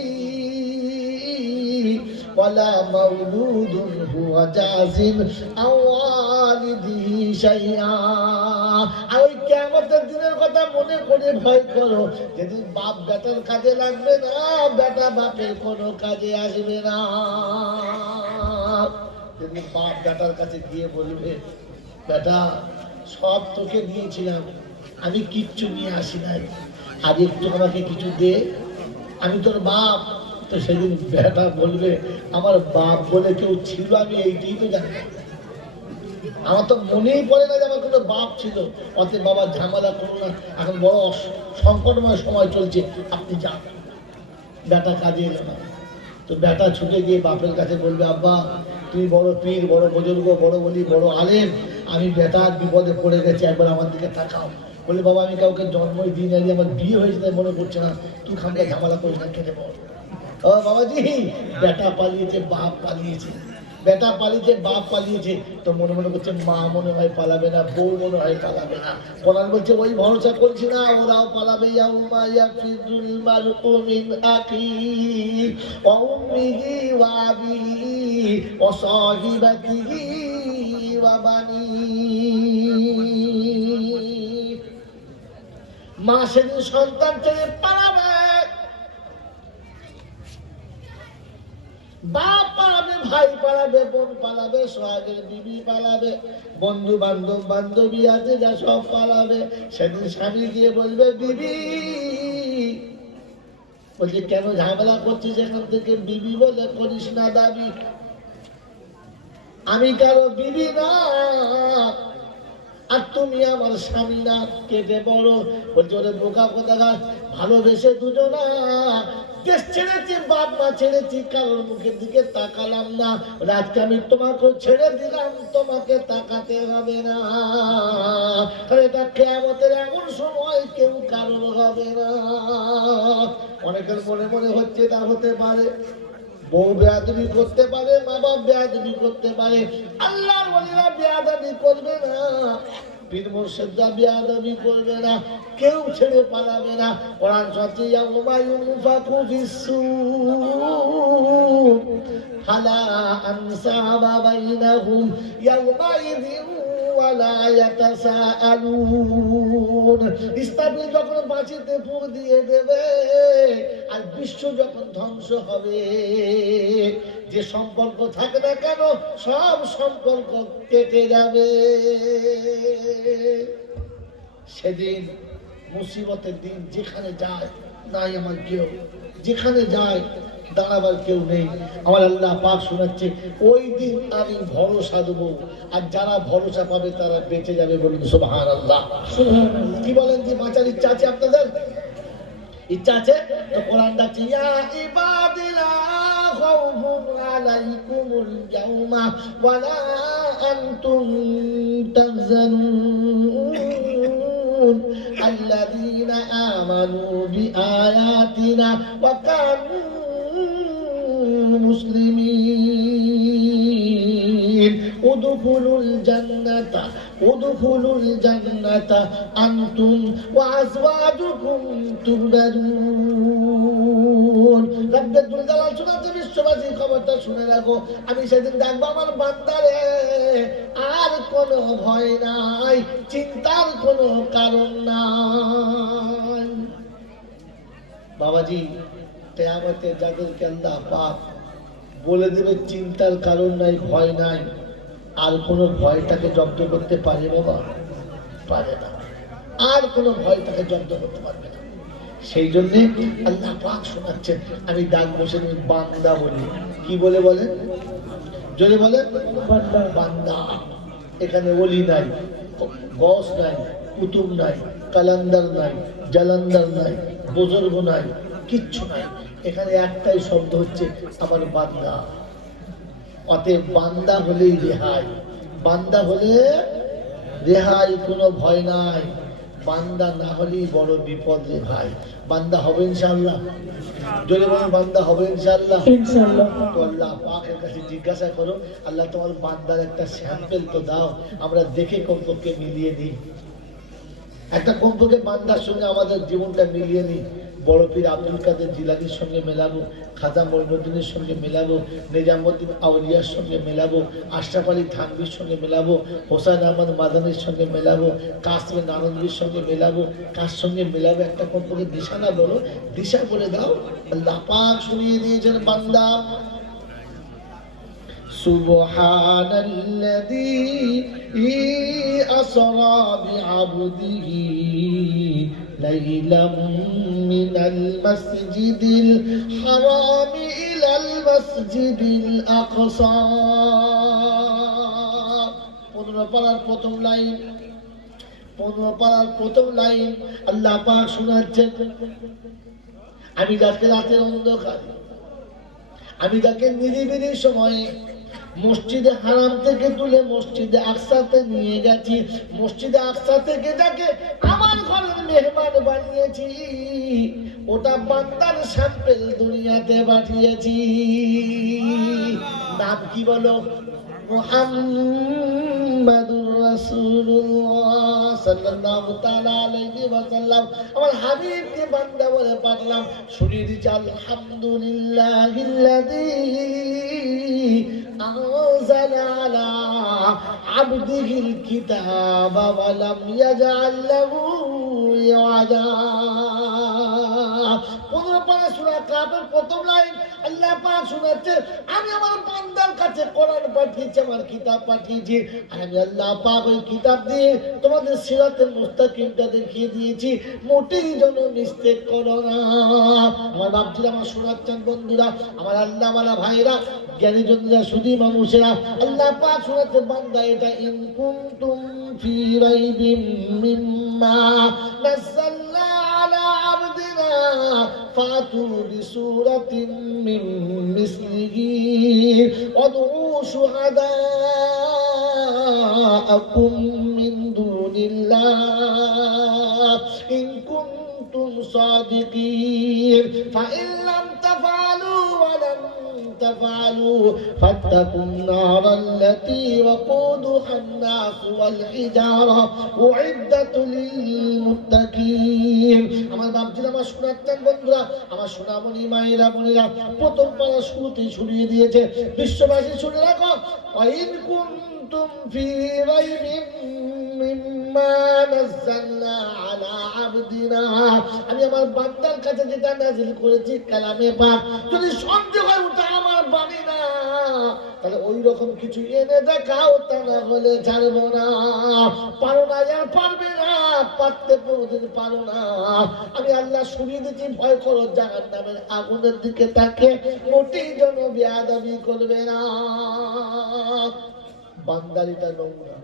ওয়ালা মাওলুদুন হুয়া জাযিন আন ওয়ালিদিহি শাইআ। আর ওই কিয়ামতের দিনের কথা মনে করে ভয় করো, যেদিন বাপ বেটার কাজে লাগবে না, বেটা বাপের কোনো কাজে আসবে না। বাপ বেটার কাছে গিয়ে বলবে, বেটা সব তোকে দিয়েছিলাম, আমি কিচ্ছু নিয়ে আসি নাই, আর একটু আমাকে কিছু দে, আমি তোর বাপ। তো সেদিন বেটা বলবে আমার বাপ বলে কেউ ছিল, আমি এইটাই তো জানি না। আমার তো মনেই পড়ে না যে আমার কোনো বাপ ছিল। অতএব বাবা ঝামেলা করুন না, এখন বড় সংকটময় সময় চলছে, আপনি যান। বেটা কাজে এলো না, তো বেটা ছুটে গিয়ে বাপের কাছে বলবে আব্বা তুমি বড় পীর, বড় বুজুর্গ, বড় বলি, বড় আলেম, আমি বেটার বিপদে পড়ে গেছি, একবার আমার দিকে তাকাও। বলে বাবা আমি কাউকে জন্মই দিই না, আমার বিয়ে হয়েছে তাই মনে করছে না, তুই খামটা ঝামেলা করিস না, কেটে পড়। ও বাবাজি, বেটা পালিয়েছে, বাপ পালিয়েছে, বেটা পালিয়েছে, বাপ পালিয়েছে, তো মনে মনে করছে মা মনে হয় পালাবে না, বউ মনে হয় পালাবে না। কোরআন বলছে ওই ভরসা করছি না, ওরাও পালাবে। ইয়াউমা ইয়াফিরুল মারউ মিন আখিহি ওয়া উম্মিহি ওয়া আবিহি ওয়া সাহিবাতিহি ওয়া বানিহি। মা সেদিন সন্তান ছেড়ে পালাবে, বাপ পালাবে, ভাই পালাবে, বোন পালাবে, সোহাগের বিবি পালাবে, বন্ধু বান্ধব বান্ধবী আছে যা সব পালাবে। সেদিন স্বামী গিয়ে বলবে বিবি, বলছে কেন ঝামেলা করছিস এখান থেকে? বিবি বলে করিস না দাবি, আমি কারো বিবি না, আর তুমি আমার স্বামী না, কেটে বড়। বলছে ওরে বোকা কোথাকার, ভালোবেসে দুজনা দেশ ছেড়েছি, বাপ মা ছেড়েছি, কারোর মুখের দিকে তাকালাম না, রাজকে আমি তোমাকে ছেড়ে দিলাম, তোমাকে তাকাতে হবে না, এটা কিয়ামতের এমন সময় কেউ কারোর হবে না। অনেকের মনে মনে হচ্ছে তা হতে পারে, বউ বেয়াদবি করতে পারে, মা বাপ বেয়াদবি করতে পারে, আল্লাহর ওলিরা বেয়াদবি করবে না, পীর মুর্শিদরা বেয়াদবি করবে না, কেউ ছেড়ে পালাবে না। কোরআন সত্যি ইয়াউমা ইউনফাকু ফিস-সূর ফালা আনসাবা বাইনাহুম ইয়াউমাইযিন ওয়ালা ইয়াতাসাআলুন। ইসরাফিল যখন বাঁচিতে ফুঁক দিয়ে দেবে আর বিশ্ব যখন ধ্বংস হবে, যে সম্পর্ক থাকে না কেন সব সম্পর্ক কেটে যাবে। সেদিন মুসিবতের দিন, যেখানে যায় নাই আমার কেউ, যেখানে যায় দাঁড়াবার কেউ নেই। আমার আল্লাহ পাক শোনাচ্ছে ওই দিন আমি ভরসা দেবো, আর যারা ভরসা পাবে তারা বেঁচে যাবে। বলুন সুবহানাল্লাহ। কি বলেন, কি বাঁচার ইচ্ছা আছে আপনাদের? ইচ্ছা আছে তো কোরআন ডাকছে ইয়া ইবাদিলা খাউফুন আলাইকুমুল ইয়াউমা ওয়ালা আনতুম তাহজানুন আল্লাযীনা আমানু বিআয়াতিনা ওয়া কানু মুসলিমিন উদখুলুল জান্নাতা আনতুম ওয়া আজওয়াজুকুম তুহবারুন। রব্বে দুল জালাল শোনাতে বিশ্ববাসী খবরটা শুনে রাখো, আমি সেদিন ডাকবো আমার বান্দারে, আর কোনো ভয় নাই, চিন্তার কোনো কারণ নাই। বাবাজি, কিয়ামতে যাদেরকে আল্লাহ পাক বলে দেবে চিন্তার কারণ নাই, ভয় নাই, আর কোনো ভয়টাকে জব্দ করতে পারে বাবা? পারে না, আর কোনো ভয়টাকে জব্দ করতে পারবে না। সেই জন্য আল্লাহ পাক শোনাচ্ছেন, আমি ডাক বসে বান্দা বলি। কি বলে বলে? যদি বলে বান্দা। এখানে ওলি নাই, গস নাই, কুতুব নাই, কালান্দার নাই, জালান্দার নাই, বুজুর্গ নাই, কিচ্ছু নাই। এখানে একটাই শব্দ হচ্ছে আমার বান্দা। অতএব বান্দা হলেই রেহাই, বান্দা হলে রেহাই, কোনো ভয় নাই। বান্দা না হলেই বড় বিপদ রে ভাই। বান্দা হবে ইনশাআল্লাহ, যদি বলেন বান্দা হবে ইনশাআল্লাহ। তো আল্লাহ পাকের কাছে জিজ্ঞাসা করো, আল্লাহ তোমার বান্দার একটা স্যাম্পল তো দাও, আমরা দেখে কমপক্ষে মিলিয়ে নিই, একটা কমপক্ষে বান্দার সঙ্গে আমাদের জীবনটা মিলিয়ে নিই। বড় পীর আব্দুল কাদের জিলানির সঙ্গে মেলাবো, খাজা মঈনুদ্দিনের সঙ্গে মেলাবো, নিজামুদ্দিন আউলিয়ার সঙ্গে মেলাবো, আশরাফ আলী থানভীর সঙ্গে মেলাবো, হোসেন আহমদ মাদানির সঙ্গে মেলাবো, কাসিম নানভীর সঙ্গে মেলাবো, কার সঙ্গে মেলাবো? একটা কমপক্ষে দিশা না বলো, দিশা বলে দাও। আল্লাহ পাক শুনিয়ে দিয়েছেন বান্দা সুবহানাল্লাযী আসরা বিআবদিহি লাইলাম মিনাল মাসজিদিল হারাম ইলাল মাসজিদিল আকসা। 15 পারার প্রথম লাইন, 15 পারার প্রথম লাইন আল্লাহ পাক শোনাচ্ছেন, আমি যাকে রাতের অন্ধকার, আমি যাকে নিরিবিলি সময়ে মসজিদে হারাম থেকে তুলে মসজিদে আকসাতে নিয়ে গেছি, মসজিদে আকসা থেকে যাকে আমার ঘরের মেহমান বানিয়েছি, ওটা বান্দার স্যাম্পল দুনিয়াতে পাঠিয়েছি। নাম কি বলো? মুহাম্মাদুর রাসূলুল্লাহ সাল্লাল্লাহু তাআলা আলাইহি ওয়াসাল্লাম। আমার হাবিবকে বান্দা বলে পাঠালাম। শুনিয়ে দিচ্ছি, আলহামদুলিল্লাহিল্লাযী আনজালা আলা আবদিহিল কিতাবা ওয়া লাম ইয়াজআল লাহু ইওয়াজা। 15 পারা সূরা কাফের প্রথম লাইন আল্লাহ পাক শোনাচ্ছে, আমি আমার বান্দার কাছে কোরআন পাঠিয়েছি, আমার কিতাব পাঠিয়েছি। আমি আল্লাহ পাক ওই কিতাব দিয়ে তোমাদের সিরাতুল মুস্তাকিমটা দেখিয়ে দিয়েছি, মোটেই যেন মিস্টেক করো না। আমার বাপজিরা, আমার শোনাচ্ছেন বন্ধুরা, আমার আল্লাহওয়ালা ভাইরা, জ্ঞানী জনরা, সুধী মানুষেরা, আল্লাহ পাক শোনাচ্ছে, বান্দা এটা ইন কুনতুম ফি রাইবিম মিম্মা নাযালনা আলা আবদিনা ফাতু বিসূরাতিন মিন মিসলিহি ওয়াদউ শুহাদাআকুম মিন দুনিল্লাহ ইন কুনতুম সাদিকিন ফাইন লাম তাফআলু ওয়া লাম تفعلوا فاتقوا النار التي وقودها الناس والحجارة أعدت للمتقين। আমার বাপজিরা, আমার শোনাচ্ছেন বন্ধুরা, আমার সোনামণি মায়েরা বোনেরা, প্রথম পারা শুরুতেই শুনিয়ে দিয়েছে, বিশ্ববাসী শুনে রাখো, ওয়াইন কুনতুম ফি রাইবিম মিম্মা নাযালনা আলা আবদিনা, আমি আমার বান্দার কাছে যেটা নাযিল করেছি কালামে পাক, যদি সন্দেহ হয় ওটা আমার বাণী না, তাহলে ওই রকম কিছু এনে দেখাও, তা না হলে ছাড়বো না। পারো না আর পারবে না, পারতে কোনোদিন পারো না। আমি আল্লাহ শুনিয়ে দিচ্ছি, ভয় করো জাহান্নামের আগুনের দিকে তাকে মোটেই যেন বেয়াদবি করবে না। বান্দারিটা নমুনা,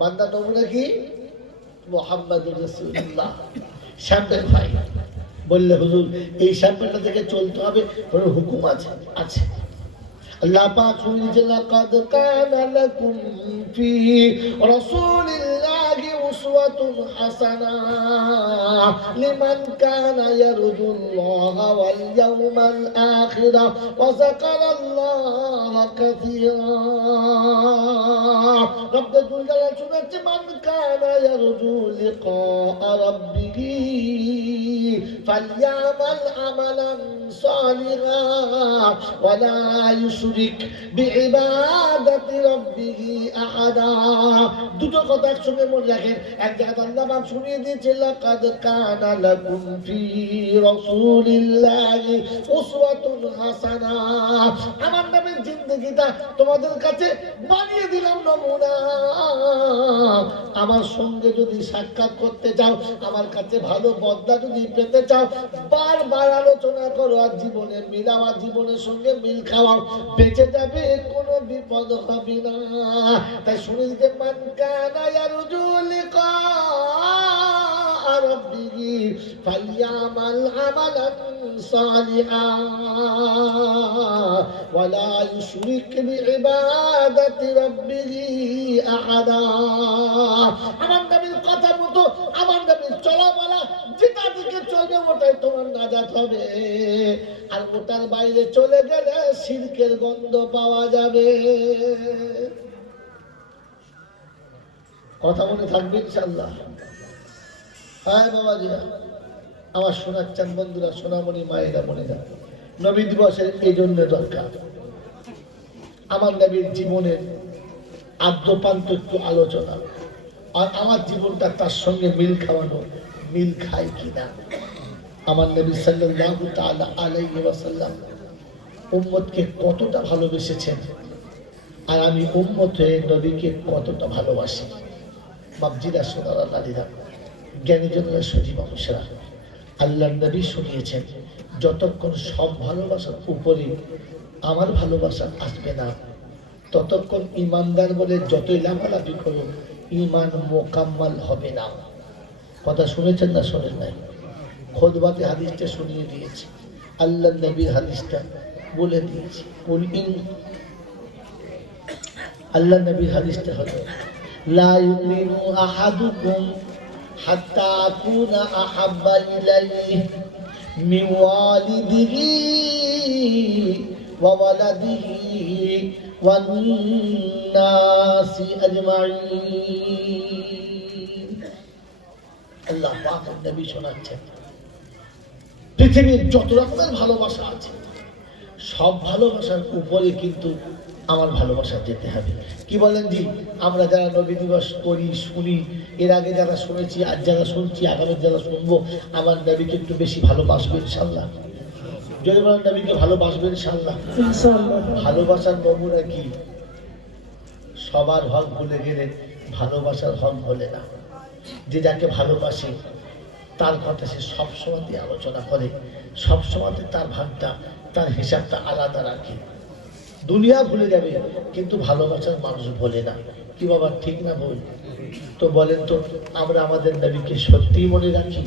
বান্দা নমুনা কি? মুহাম্মাদুর রাসূলুল্লাহ স্যাম্পল ভাই বললে, হুজুর এই স্যাম্পলটা থেকে চলতে হবে, কোনো হুকুম আছে? আছে। আল্লাহ পাক শুনিয়েছে, লাকাদ কানা লাকুম ফি রাসূলিল্লাহি উসওয়াতুন হাসানাহ লিমান কানা ইয়ারজুল্লাহা ওয়াল ইয়াওমাল আখির ওয়া যাকারাল্লাহা কাসীরা। রব্বুল জালাল শুনাচ্ছে, মান কানা ইয়ারজু লিকা রাব্বিহি ফালইয়ামাল আমালান সালিহা ওয়া লা ইউশরিক বিইবাদাতি রাব্বিহি আহাদা। দুটো কথা একসঙ্গে মনে রাখেন। এক জায়গায় আল্লাহ পাক শুনিয়ে দিয়েছে, লাকাদ কানা লাকুম ফি রাসূলিল্লাহি উসওয়াতুন হাসানাহ, আমার নবীর জিন্দেগিটা তোমাদের কাছে বানিয়ে দিলাম নমুনা। আমার সঙ্গে যদি সাক্ষাৎ করতে চাও, আমার কাছে ভালো বদলা যদি পেতে চাও, বারবার আলোচনা করো, আর জীবনে মিলাও, আর জীবনের সঙ্গে মিল খাওয়াও, বেঁচে যাবে, কোনো বিপদ হবে না। তাই শুনে দিতে, মান কানা ইয়ারজু লিকা রাব্বিহি ফালইয়ামাল আমালান সালিহা ওয়া লা ইউশরিক বিইবাদাতি রাব্বিহি আহাদা। আমার নবীর কথা মতো, আমার নবীর চলাবলা যেটা দিকে চলবে ওটাই তোমার নাজাত হবে, আর ওটার বাইরে চলে গেলে শিরকের গন্ধ পাওয়া যাবে। কথা মনে থাকবে ইনশাআল্লাহ। হ্যাঁ বাবাজিরা, আমার শোনাচ্ছেন বন্ধুরা, সোনামণি মায়েরা বোনেরা, নবী দিবসের এই জন্য দরকার আমার নবীর জীবনের আদ্যপান্ত একটু আলোচনা, আর আমার জীবনটা তার সঙ্গে মিল খাওয়ানো, মিল খায় কিনা। আমার নবী সাল্লাল্লাহু তাআলা আলাইহি ওয়াসাল্লাম উম্মতকে কতটা ভালোবেসেছেন আর আমি উম্মত হয়ে নবীকে কতটা ভালোবাসি। বাবজিরা, সোনারা, নারীরা, জ্ঞানীজনেরা, সজীব মানুষেরা, আল্লাহ নবী শুনিয়েছেন যতক্ষণ সব ভালোবাসার উপরে আমার ভালোবাসা আসবে না, ততক্ষণ ইমানদার বলে যতই লাফালাফি করো ইমান মোকাম্মাল হবে না। কথা শুনেছেন না শোনেন নাই? খুতবাতে হাদিসটা শুনিয়ে দিয়েছি, আল্লাহ নবীর হাদিসটা বলে দিয়েছি। আল্লাহ নবীর হাদিসটা হলো, লা ইউমিনু আহাদুকুম হাত্তা আকুনা আহাব্বা ইলাইহি মিন ওয়ালিদিহি ওয়া ওয়ালাদিহি ওয়ান নাসি আজমাইন। আল্লাহ পাক নবী শোনাচ্ছেন, পৃথিবীর যত রকমের ভালোবাসা আছে সব ভালোবাসার উপরে কিন্তু আমার ভালোবাসা যেতে হবে। কি বলেন জি? আমরা যারা নবী দিবস করি, শুনি, এর আগে যারা শুনেছি, আজ যারা শুনছি, আগামী যারা শুনবো, আমার নবীকে একটু বেশি ভালোবাসবে ইনশাল্লাহ। যদি বলেন নবীকে ভালোবাসবে ইনশাল্লাহ। ভালোবাসার নমুনা কি? সবার হক ভুলে গেলে ভালোবাসার হক ভোলে না। যে যাকে ভালোবাসে তার কথা সে সবসময় আলোচনা করে, সবসময় তার ভাগটা, তার হিসাবটা আলাদা রাখে। দুনিয়া ভুলে যাবে কিন্তু ভালোবাসার মানুষ ভোলে না। কি বাবা, ঠিক না ভুল? তো বলেন তো, আমরা আমাদের নবীকে সত্যিই মনে রাখি?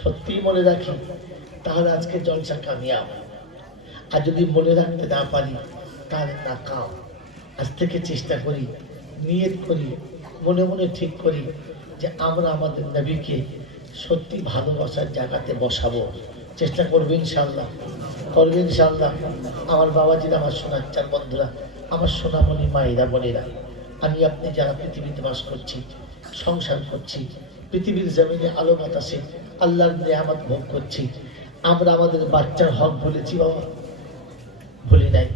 সত্যিই মনে রাখি? তাহলে আজকে জলসা কামিয়াব। আর যদি মনে রাখতে না পারি তাহলে না কাম। আজ থেকে চেষ্টা করি, নিয়ত করি, মনে মনে ঠিক করি যে আমরা আমাদের নবীকে সত্যি ভালোবাসার জায়গাতে বসাবো। চেষ্টা করবে ইনশাল্লাহ, করবে ইনশাল্লাহ। আমার বাবাজিরা, আমার সোনার চার বন্ধুরা, আমার সোনামণি মায়েরা, বোনেরা, আমি আপনি যারা পৃথিবীতে বাস করছি, সংসার করছি, পৃথিবীর জমিনে আলো বাতাসে আল্লাহর নিয়ামত ভোগ করছি, আমরা আমাদের বাচ্চার হক ভুলেছি বাবা? ভুলি নাই।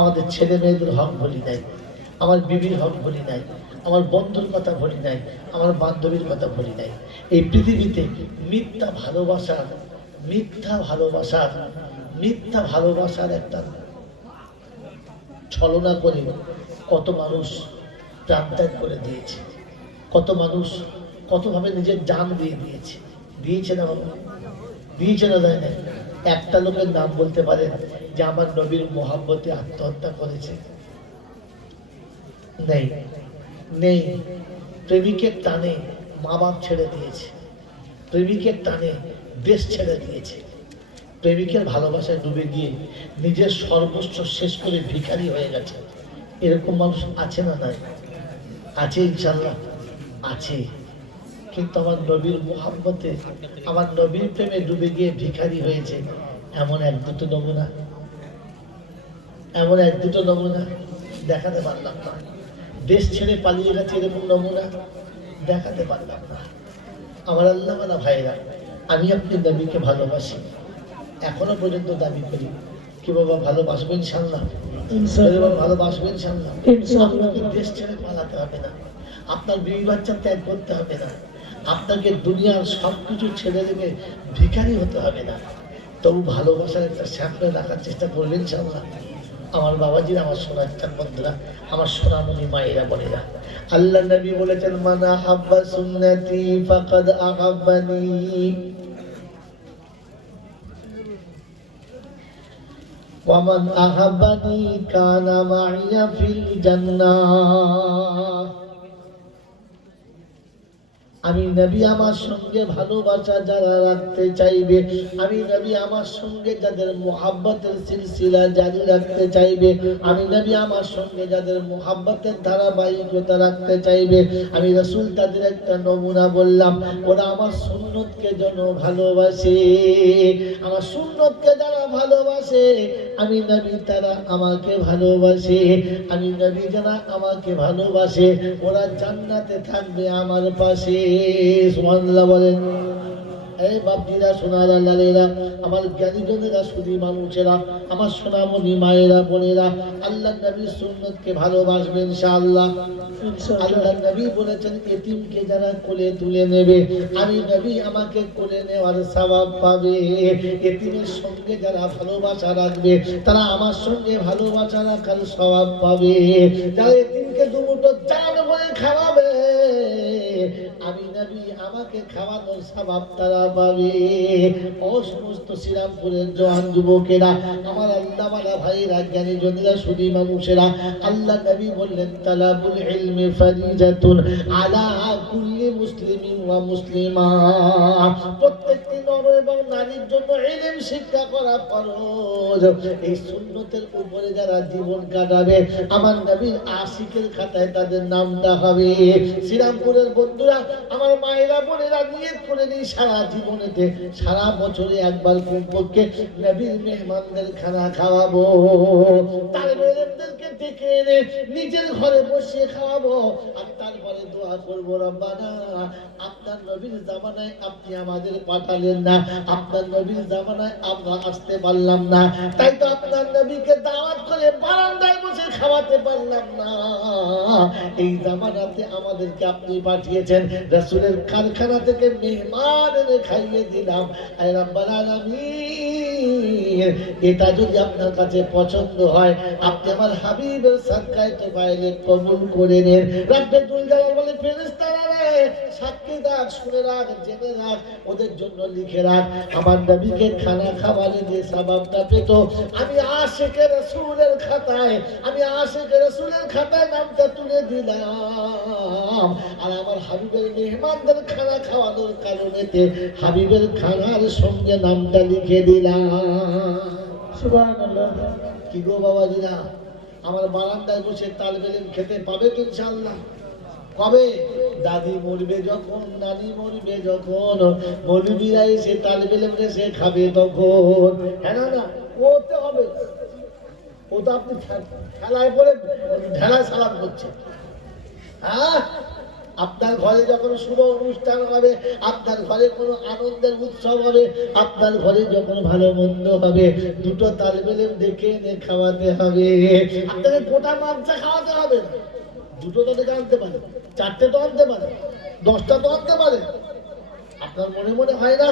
আমাদের ছেলে মেয়েদের হক ভুলি নাই, আমার বিবির হক ভুলি নাই, আমার বন্ধুর কথা ভুলি নাই, আমার বান্ধবীর কথা ভুলি নাই। এই পৃথিবীতে মিথ্যা ভালোবাসার একটা ছলনা করে কত মানুষ প্রাণত্যাগ করে দিয়েছে, কত মানুষ কতভাবে নিজের জান দিয়ে দিয়েছে। দিয়েছে না বাবা? দিয়েছে না? দেয় না? একটা লোকের নাম বলতে পারেন যে আমার নবীর মোহাব্বতে আত্মহত্যা করেছে? নেই, নেই। প্রেমিকের টানে মা বাপ ছেড়ে দিয়েছে, প্রেমিকের টানে দেশ ছেড়ে দিয়েছে, প্রেমিকের ভালোবাসায় ডুবে গিয়ে নিজের সর্বস্ব শেষ করে ভিখারি হয়ে গেছে। এরকম মানুষ আছে না? নাই? আছে ইনশাল্লাহ, আছে। কিন্তু আমার নবীর মোহাব্বতে, আমার নবীর প্রেমে ডুবে গিয়ে ভিখারি হয়েছে এমন এক দুটো নমুনা, এমন এক দুটো নমুনা দেখাতে পারলাম না। দেশ ছেড়ে পালিয়ে গেছে এরকম নমুনা দেখাতে পারলাম না। আমার আল্লাহওয়ালা ভাইরা, আমি আপনি নবীকে ভালোবাসি, এখনো পর্যন্ত দাবি করি। কি বাবা, ভালোবাসবেন ইনশাল্লাহ? ভালোবাসবেন ইনশাল্লাহ? আপনাকে দেশ ছেড়ে পালাতে হবে না, আপনার বিবি বাচ্চা ত্যাগ করতে হবে না, আপনাকে দুনিয়ার সবকিছু ছেড়ে দেবে ভিখারি হতে হবে না। তবু ভালোবাসার একটা সামনে রাখার চেষ্টা করবেন ইনশাল্লাহ। আমার বাবাজিরা, আমার সোনার চার বন্ধুরা, আমার সোনামণি মায়েরা, বোনেরা, আল্লাহ নবী বলেছেন, মান আহাব্বা সুন্নতি ফাকাদ আহাব্বানি। ওয়া মান আহাব্বানি কানা মাইয়া ফিল জান্নাহ। আমি নবী আমার সঙ্গে ভালোবাসা যারা রাখতে চাইবে, আমি নবী আমার সঙ্গে যাদের মুহাব্বতের সিলসিলা জারি রাখতে চাইবে, আমি নবী আমার সঙ্গে যাদের মুহাব্বতের ধারাবাহিকতা রাখতে চাইবে, আমি রাসূল তাদের একটা নমুনা বললাম। ওরা আমার সুন্নতকে যেন ভালোবাসে, আমার সুন্নতকে যারা ভালোবাসে, আমি নবী তারা আমাকে ভালোবাসে, আমি নবী যারা আমাকে ভালোবাসে, ওরা জান্নাতে থাকবে আমার পাশে। সুবহানাল্লাহ বলেন। এই বাপজিরা, সোনারা, লালেরা, আমার জ্ঞানীজনেরা, সুধী মানুষেরা, আমার সোনামণি মায়েরা, বোনেরা, আল্লাহ নবীর সুন্নতকে ভালোবাসবেন ইনশাআল্লাহ। আল্লাহ নবী বলেছেন, এতিমকে যারা কোলে তুলে নেবে, আমি নবী আমাকে কোলে নেওয়ার সওয়াব পাবে। এতিমের সঙ্গে যারা ভালোবাসা রাখবে, তারা আমার সঙ্গে ভালোবাসা রাখার সওয়াব পাবে। যারা এতিমকে দুমুঠো চাল করে খাওয়াবে, আমি নবী আমাকে খাওয়ানোর সওয়াব তারা পাবে। ও সমস্ত শ্রীরামপুরের জওয়ান যুবকেরা, আমার আল্লাহওয়ালা ভাইরা, জ্ঞানীজনেরা, সুধী মানুষেরা, আল্লাহ নবী বললেন, তালাবুল ইলমি ফারিজাতুন আলা কুল্লি মুসলিমিন ওয়া মুসলিমা। প্রত্যেকটি নর এবং নারীর জন্য ইলম শিক্ষা করা ফরজ। এই সুন্নতের উপরে যারা জীবন কাটাবে, আমার নবীর আশিকের খাতায় তাদের নামটা হবে। শ্রীরামপুরের বন্ধুরা, আমার মায়েরা, বোনেরা, নিয়ত করে নিই, সারা জীবনেতে, সারা বছরে একবার কমপক্ষে নবীর মেহমানদের খানা খাওয়াবো। তালেবে ইলমদেরকে ডেকে এনে নিজের ঘরে বসিয়ে খাওয়াবো, আর তারপরে দোয়া করবো, রব্বানা, আপনার নবীর জামানায় আপনি আমাদের পাঠালেন না, আপনার নবীর জামানায় আমরা আসতে পারলাম না, তাই তো আপনার নবীকে দাওয়াত করে বারান্দায় বসে খাওয়াতে পারলাম না। এই জামানাতে আমাদেরকে আপনি পাঠিয়েছেন, রাসূলের কারখানা থেকে মেহমান এনে খাইয়ে দিলাম। আয় রাব্বাল আলামিন, এটা যদি আপনার কাছে পছন্দ হয়, আপনি আমার হাবিবের সাদকায়ে তোফায়েলে কবুল করে নেন। রব্বে দুল জালাল বলে, ফেরেশতারা রে, সাক্ষী রাখ, শুনে রাখ, জেনে রাখ, ওদের জন্য লিখে রাখ, আমার নবীকে খানা খাওয়ালে যে সওয়াবটা পেত, আমি আশিকে রাসূলের খাতায়, আমি আশিকে রাসূলের খাতায় নামটা তুলে দিলাম। আর আমার হাবিবের মেহমানদের খানা খাওয়ানোর কারণেতে হাবিবের খানার সঙ্গে নামটা লিখে দিলাম। সুবহানাল্লাহ। কি গো বাবাজিরা, আমার বারান্দায় বসে তালেবে ইলম খেতে পাবে তো ইনশাআল্লাহ? কবে? দাদি মরবে যখন, নানি মরবে যখন, মৌলবীরা এসে তালেবে ইলম এসে খাবে তখন। হ্যাঁ না, ওতে হবে। ও তো আপনি খেলায় পরে ঢেলায় সালাম করছে। হ্যাঁ, আপনার ঘরে যখন শুভ অনুষ্ঠান হবে, আপনার ঘরে কোনো আনন্দের উৎসব হবে, আপনার ঘরে যখন ভালো মন্দ হবে, দুটো তালেবে ইলম ডেকে এনে খাওয়াতে হবে। আপনাকে গোটা মাংস খাওয়াতে হবে না, দুটো তো ডেকে আনতে পারে, চারটে তো আনতে পারে, 10টা তো আনতে পারে। আপনার মনে মনে হয় না,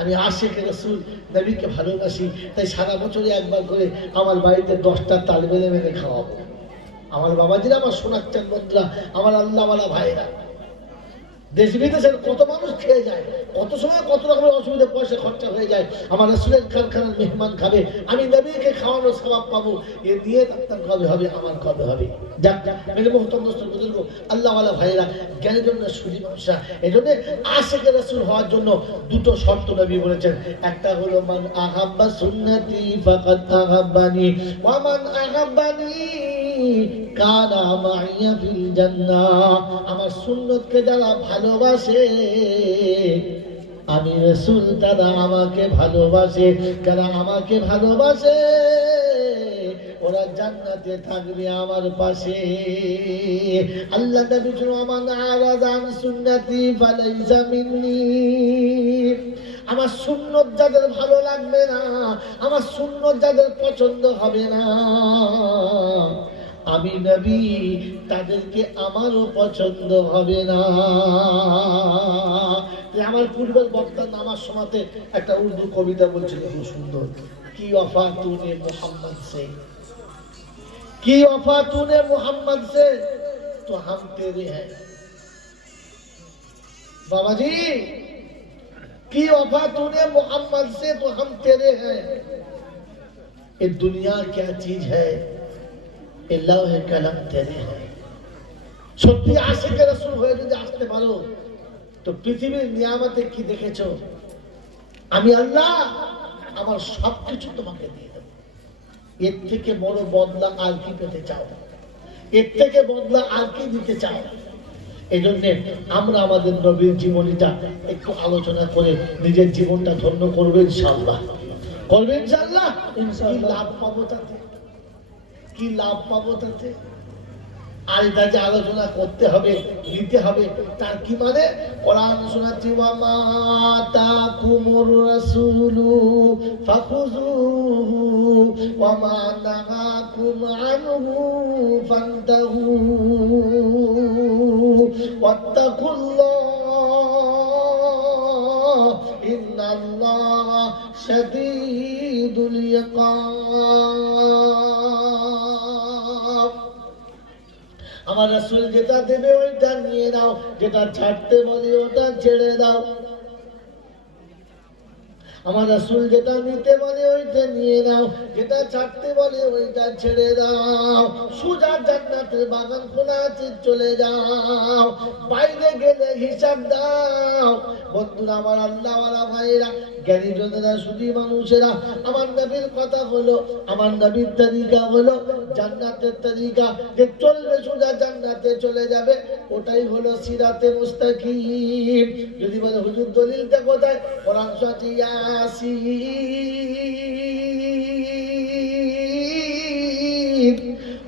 আমি আশিকে রাসূল নবীকে ভালোবাসি, তাই সারা বছরে একবার করে আমার বাড়িতে 10টা তালেবে ইলম এনে খাওয়াবো। আমার বাবাজিরা, আমার সোনাচ্চান বন্ধুরা, আমার আল্লাহওয়ালা ভাইরা, দেশ বিদেশের কত মানুষ খেয়ে যায়, কত সময় কত রকমের অসুবিধা, পয়সা খরচা হয়ে যায়, আমার রাসূলের কারখানার মেহমান খাবে, আমি নবীকে খাওয়ানোর সওয়াব পাবো। এ দিয়ে আপনার কবে হবে, আমার কবে হবে? যাক, মেরে মুহতরম দোস্ত বুজুর্গ, আল্লাহওয়ালা ভাইরা, জ্ঞানের জন্য সুধী মানুষরা, এই জন্য আশিকে রাসূল হওয়ার জন্য দুটো শর্ত নবী বলেছেন। একটা হলো, মান আহাব্বা সুন্নতি ফাকাদ আহাব্বানি ওয়া মান আহাব্বানি কানা মাইয়া ফিল জান্নাহ। আমার সুন্নতকে যারা ভালোবাসে, আমি রাসূল, তারা আমাকে ভালোবাসে, যারা আমাকে ভালোবাসে ওরা জান্নাতে থাকবে আমার পাশে। আল্লাহ নবী মান আরাদা আন সুন্নতি ফালাইসা মিন্নি। আমার সুন্নত যাদের ভালো লাগবে না, আমার সুন্নত যাদের পছন্দ হবে না, আমি নবী, তাদেরকে আমারও পছন্দ হবে না। আমার পূর্বের বক্তা নামার সময়তে একটা উর্দু কবিতা বলছিল, খুব সুন্দর। কি ওয়াফা তুনে মোহাম্মদ সে, কি ওয়াফা তুনে মোহাম্মদ সে, তো हम तेरे हैं। बाबा जी, की वफा तूने मोहम्मद से, तो हम तेरे हैं। ये दुनिया क्या चीज है, ये लौह कलम तेरे हैं। সত্যি আশিকে রাসূল হয়ে যদি আসতে পারো, তো পৃথিবীর নিয়ামতে কি দেখেছো? আমি আল্লাহ আমার সবকিছু তোমাকে দিয়ে দেব। এর থেকে বড় বদলা আর কি পেতে চাও? এর থেকে বদলা আর কি দিতে চাও? এই জন্য আমরা আমাদের নবীর জীবনীটা একটু আলোচনা করে নিজের জীবনটা ধন্য করবো ইনশাআল্লাহ। করবে ইনশাআল্লাহ। কি লাভ পাবো তাতে? কি লাভ পাবো তাতে? আর এটা যে আলোচনা করতে হবে, নিতে হবে, তার কি মানে? কোরআন শোনাচ্ছি, ওয়া মা তাকুমুর রাসূলু ফাখুযুহু ওয়া মা নাহাকুম আনহু ফান্তাহু ওয়াত্তাকুল্লাহ ইন্নাল্লাহা শাদীদুল ইকাব। আমার রাসূল যেটা দেবে ওইটা নিয়ে নাও, যেটা ছাড়তে বলি ওটা ছেড়ে দাও। আমার রাসূল যেটা নিতে বলে ওইটা নিয়ে নাও, যেটা ছাড়তে বলে ওইটা ছেড়ে দাও। সোজা জান্নাতের বাগান খোলা আছে, চলে যাও। বাইরে গেলে হিসাব দাও। বন্ধুরা আমার, আল্লাহওয়ালা ভাইরা, জ্ঞানী জনেরা, শুধু মানুষেরা, আমার নবীর কথা হলো, আমার নবীর তরিকা হলো জান্নাতের তরিকা, যে চলবে সোজা জান্নাতে চলে যাবে, ওটাই হলো সিরাতে মুস্তাকিম। যদি বলে হুজুর দলিলটা কোথায়? কোরআন শরীফে ইয়াসিন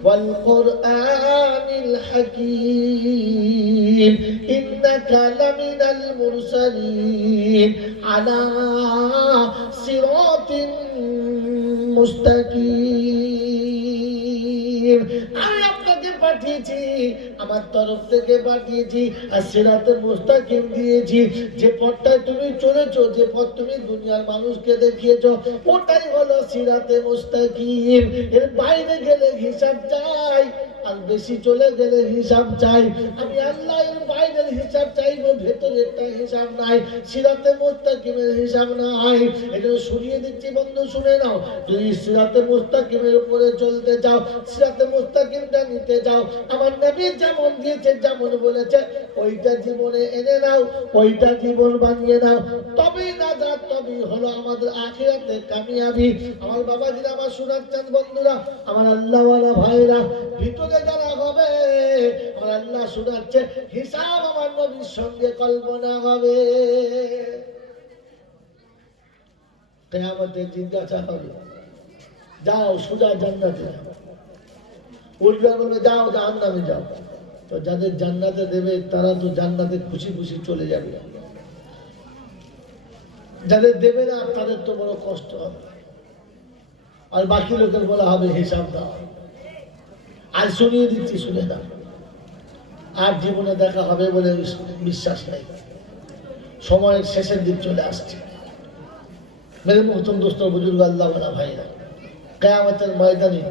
ওয়াল কুরআনিল হাকীম ইন্নাকা লামিনাল মুরসালিন আলা সিরাতিন মুস্তাকিম। আমি আপনাকে পাঠিয়েছি, আমার তরফ থেকে পাঠিয়েছি, আর সিরাতে মুস্তাকিম দিয়েছি। যে পথটায় তুমি চলেছো, যে পথ তুমি দুনিয়ার মানুষকে দেখিয়েছো, ওটাই হলো সিরাতে মুস্তাকিম। এর বাইরে গেলে হিসাব চাই, আর বেশি চলে গেলে হিসাব চাই। আমি আল্লাহ এর বাইরের হিসাব চাইবো, ভেতরেরটা হিসাব নাই, সিরাতে মুস্তাকিমের হিসাব নাই। এটা শুনিয়ে দিচ্ছি বন্ধু, শুনে নাও। যদি সিরাতে মুস্তাকিমের উপরে চলতে চাও, সিরাতে মুস্তাকিমটা নিতে চাও, আমার নবী যেমন দিয়েছে, যেমন বলেছে, ওইটা জীবনে এনে নাও, ওইটা জীবন বানিয়ে নাও। তবেই নাজাত, তবেই হলো আমাদের আখিরাতে কামিয়াবি। আমার বাবাজিরা, আমার শোনাচ্ছেন বন্ধুরা, আমার আল্লাহওয়ালা ভাইরা, ভিতরে যারা হবে, আমার আল্লাহ শোনাচ্ছে, হিসাব আমার নবীর সঙ্গে কল্পনা হবে। কিয়ামতে জিজ্ঞাসা হবে, যাও সোজা জান্নাতে যাও। উল্টা বলবে যাও জাহান্নামে যাও। তো যাদের জান্নাতে দেবে তারা তো জান্নাতে খুশি খুশি চলে যাবে, যাদের দেবে না তাদের তো বড় কষ্ট হবে। আর বাকি লোকের বলা হবে হিসাব দাও। আজ শুনিয়ে দিচ্ছি, শুনে দাও। আর জীবনে দেখা হবে বলে বিশ্বাস নাই। সময়ের শেষের দিক চলে আসছে। মেরে মুহতম দোস্ত, বুজুর্গ, আল্লাহওয়ালা ভাইরা, কিয়ামতের ময়দানে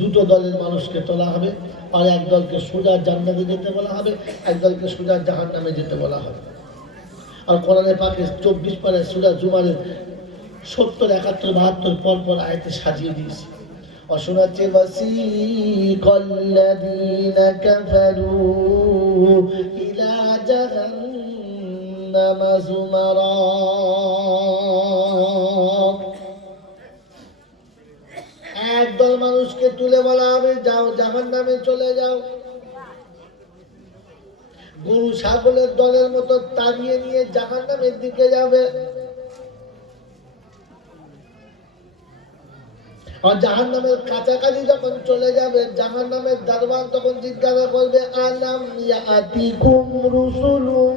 দুটো দলের মানুষকে তোলা হবে। আর এক দলকে সোজা জান্নাতে যেতে বলা হবে, এক দলকে সোজা জাহান্নামে যেতে বলা হবে। আর কোরআনে পাকে 24 পারে সূরা জুমারের 70, 71, 72 পর পর আয়াতে সাজিয়ে দিয়েছে। অশোনাচ্ছে, ওয়াসিকাল্লাযীনা কাফারু ইলা জাহান্নাম যুমারা। একদল মানুষকে তুলে বলা হবে, যাও জাহান্নামে চলে যাও। গরু ছাগলের দলের মতো তাড়িয়ে নিয়ে জাহান্নামের দিকে যাবে। আর জাহান্নামের কাছাকাছি যখন চলে যাবে, জাহান্নামের দরবার তখন জিজ্ঞাসা করবে, আলাম ইয়াতিকুম রুসুলুম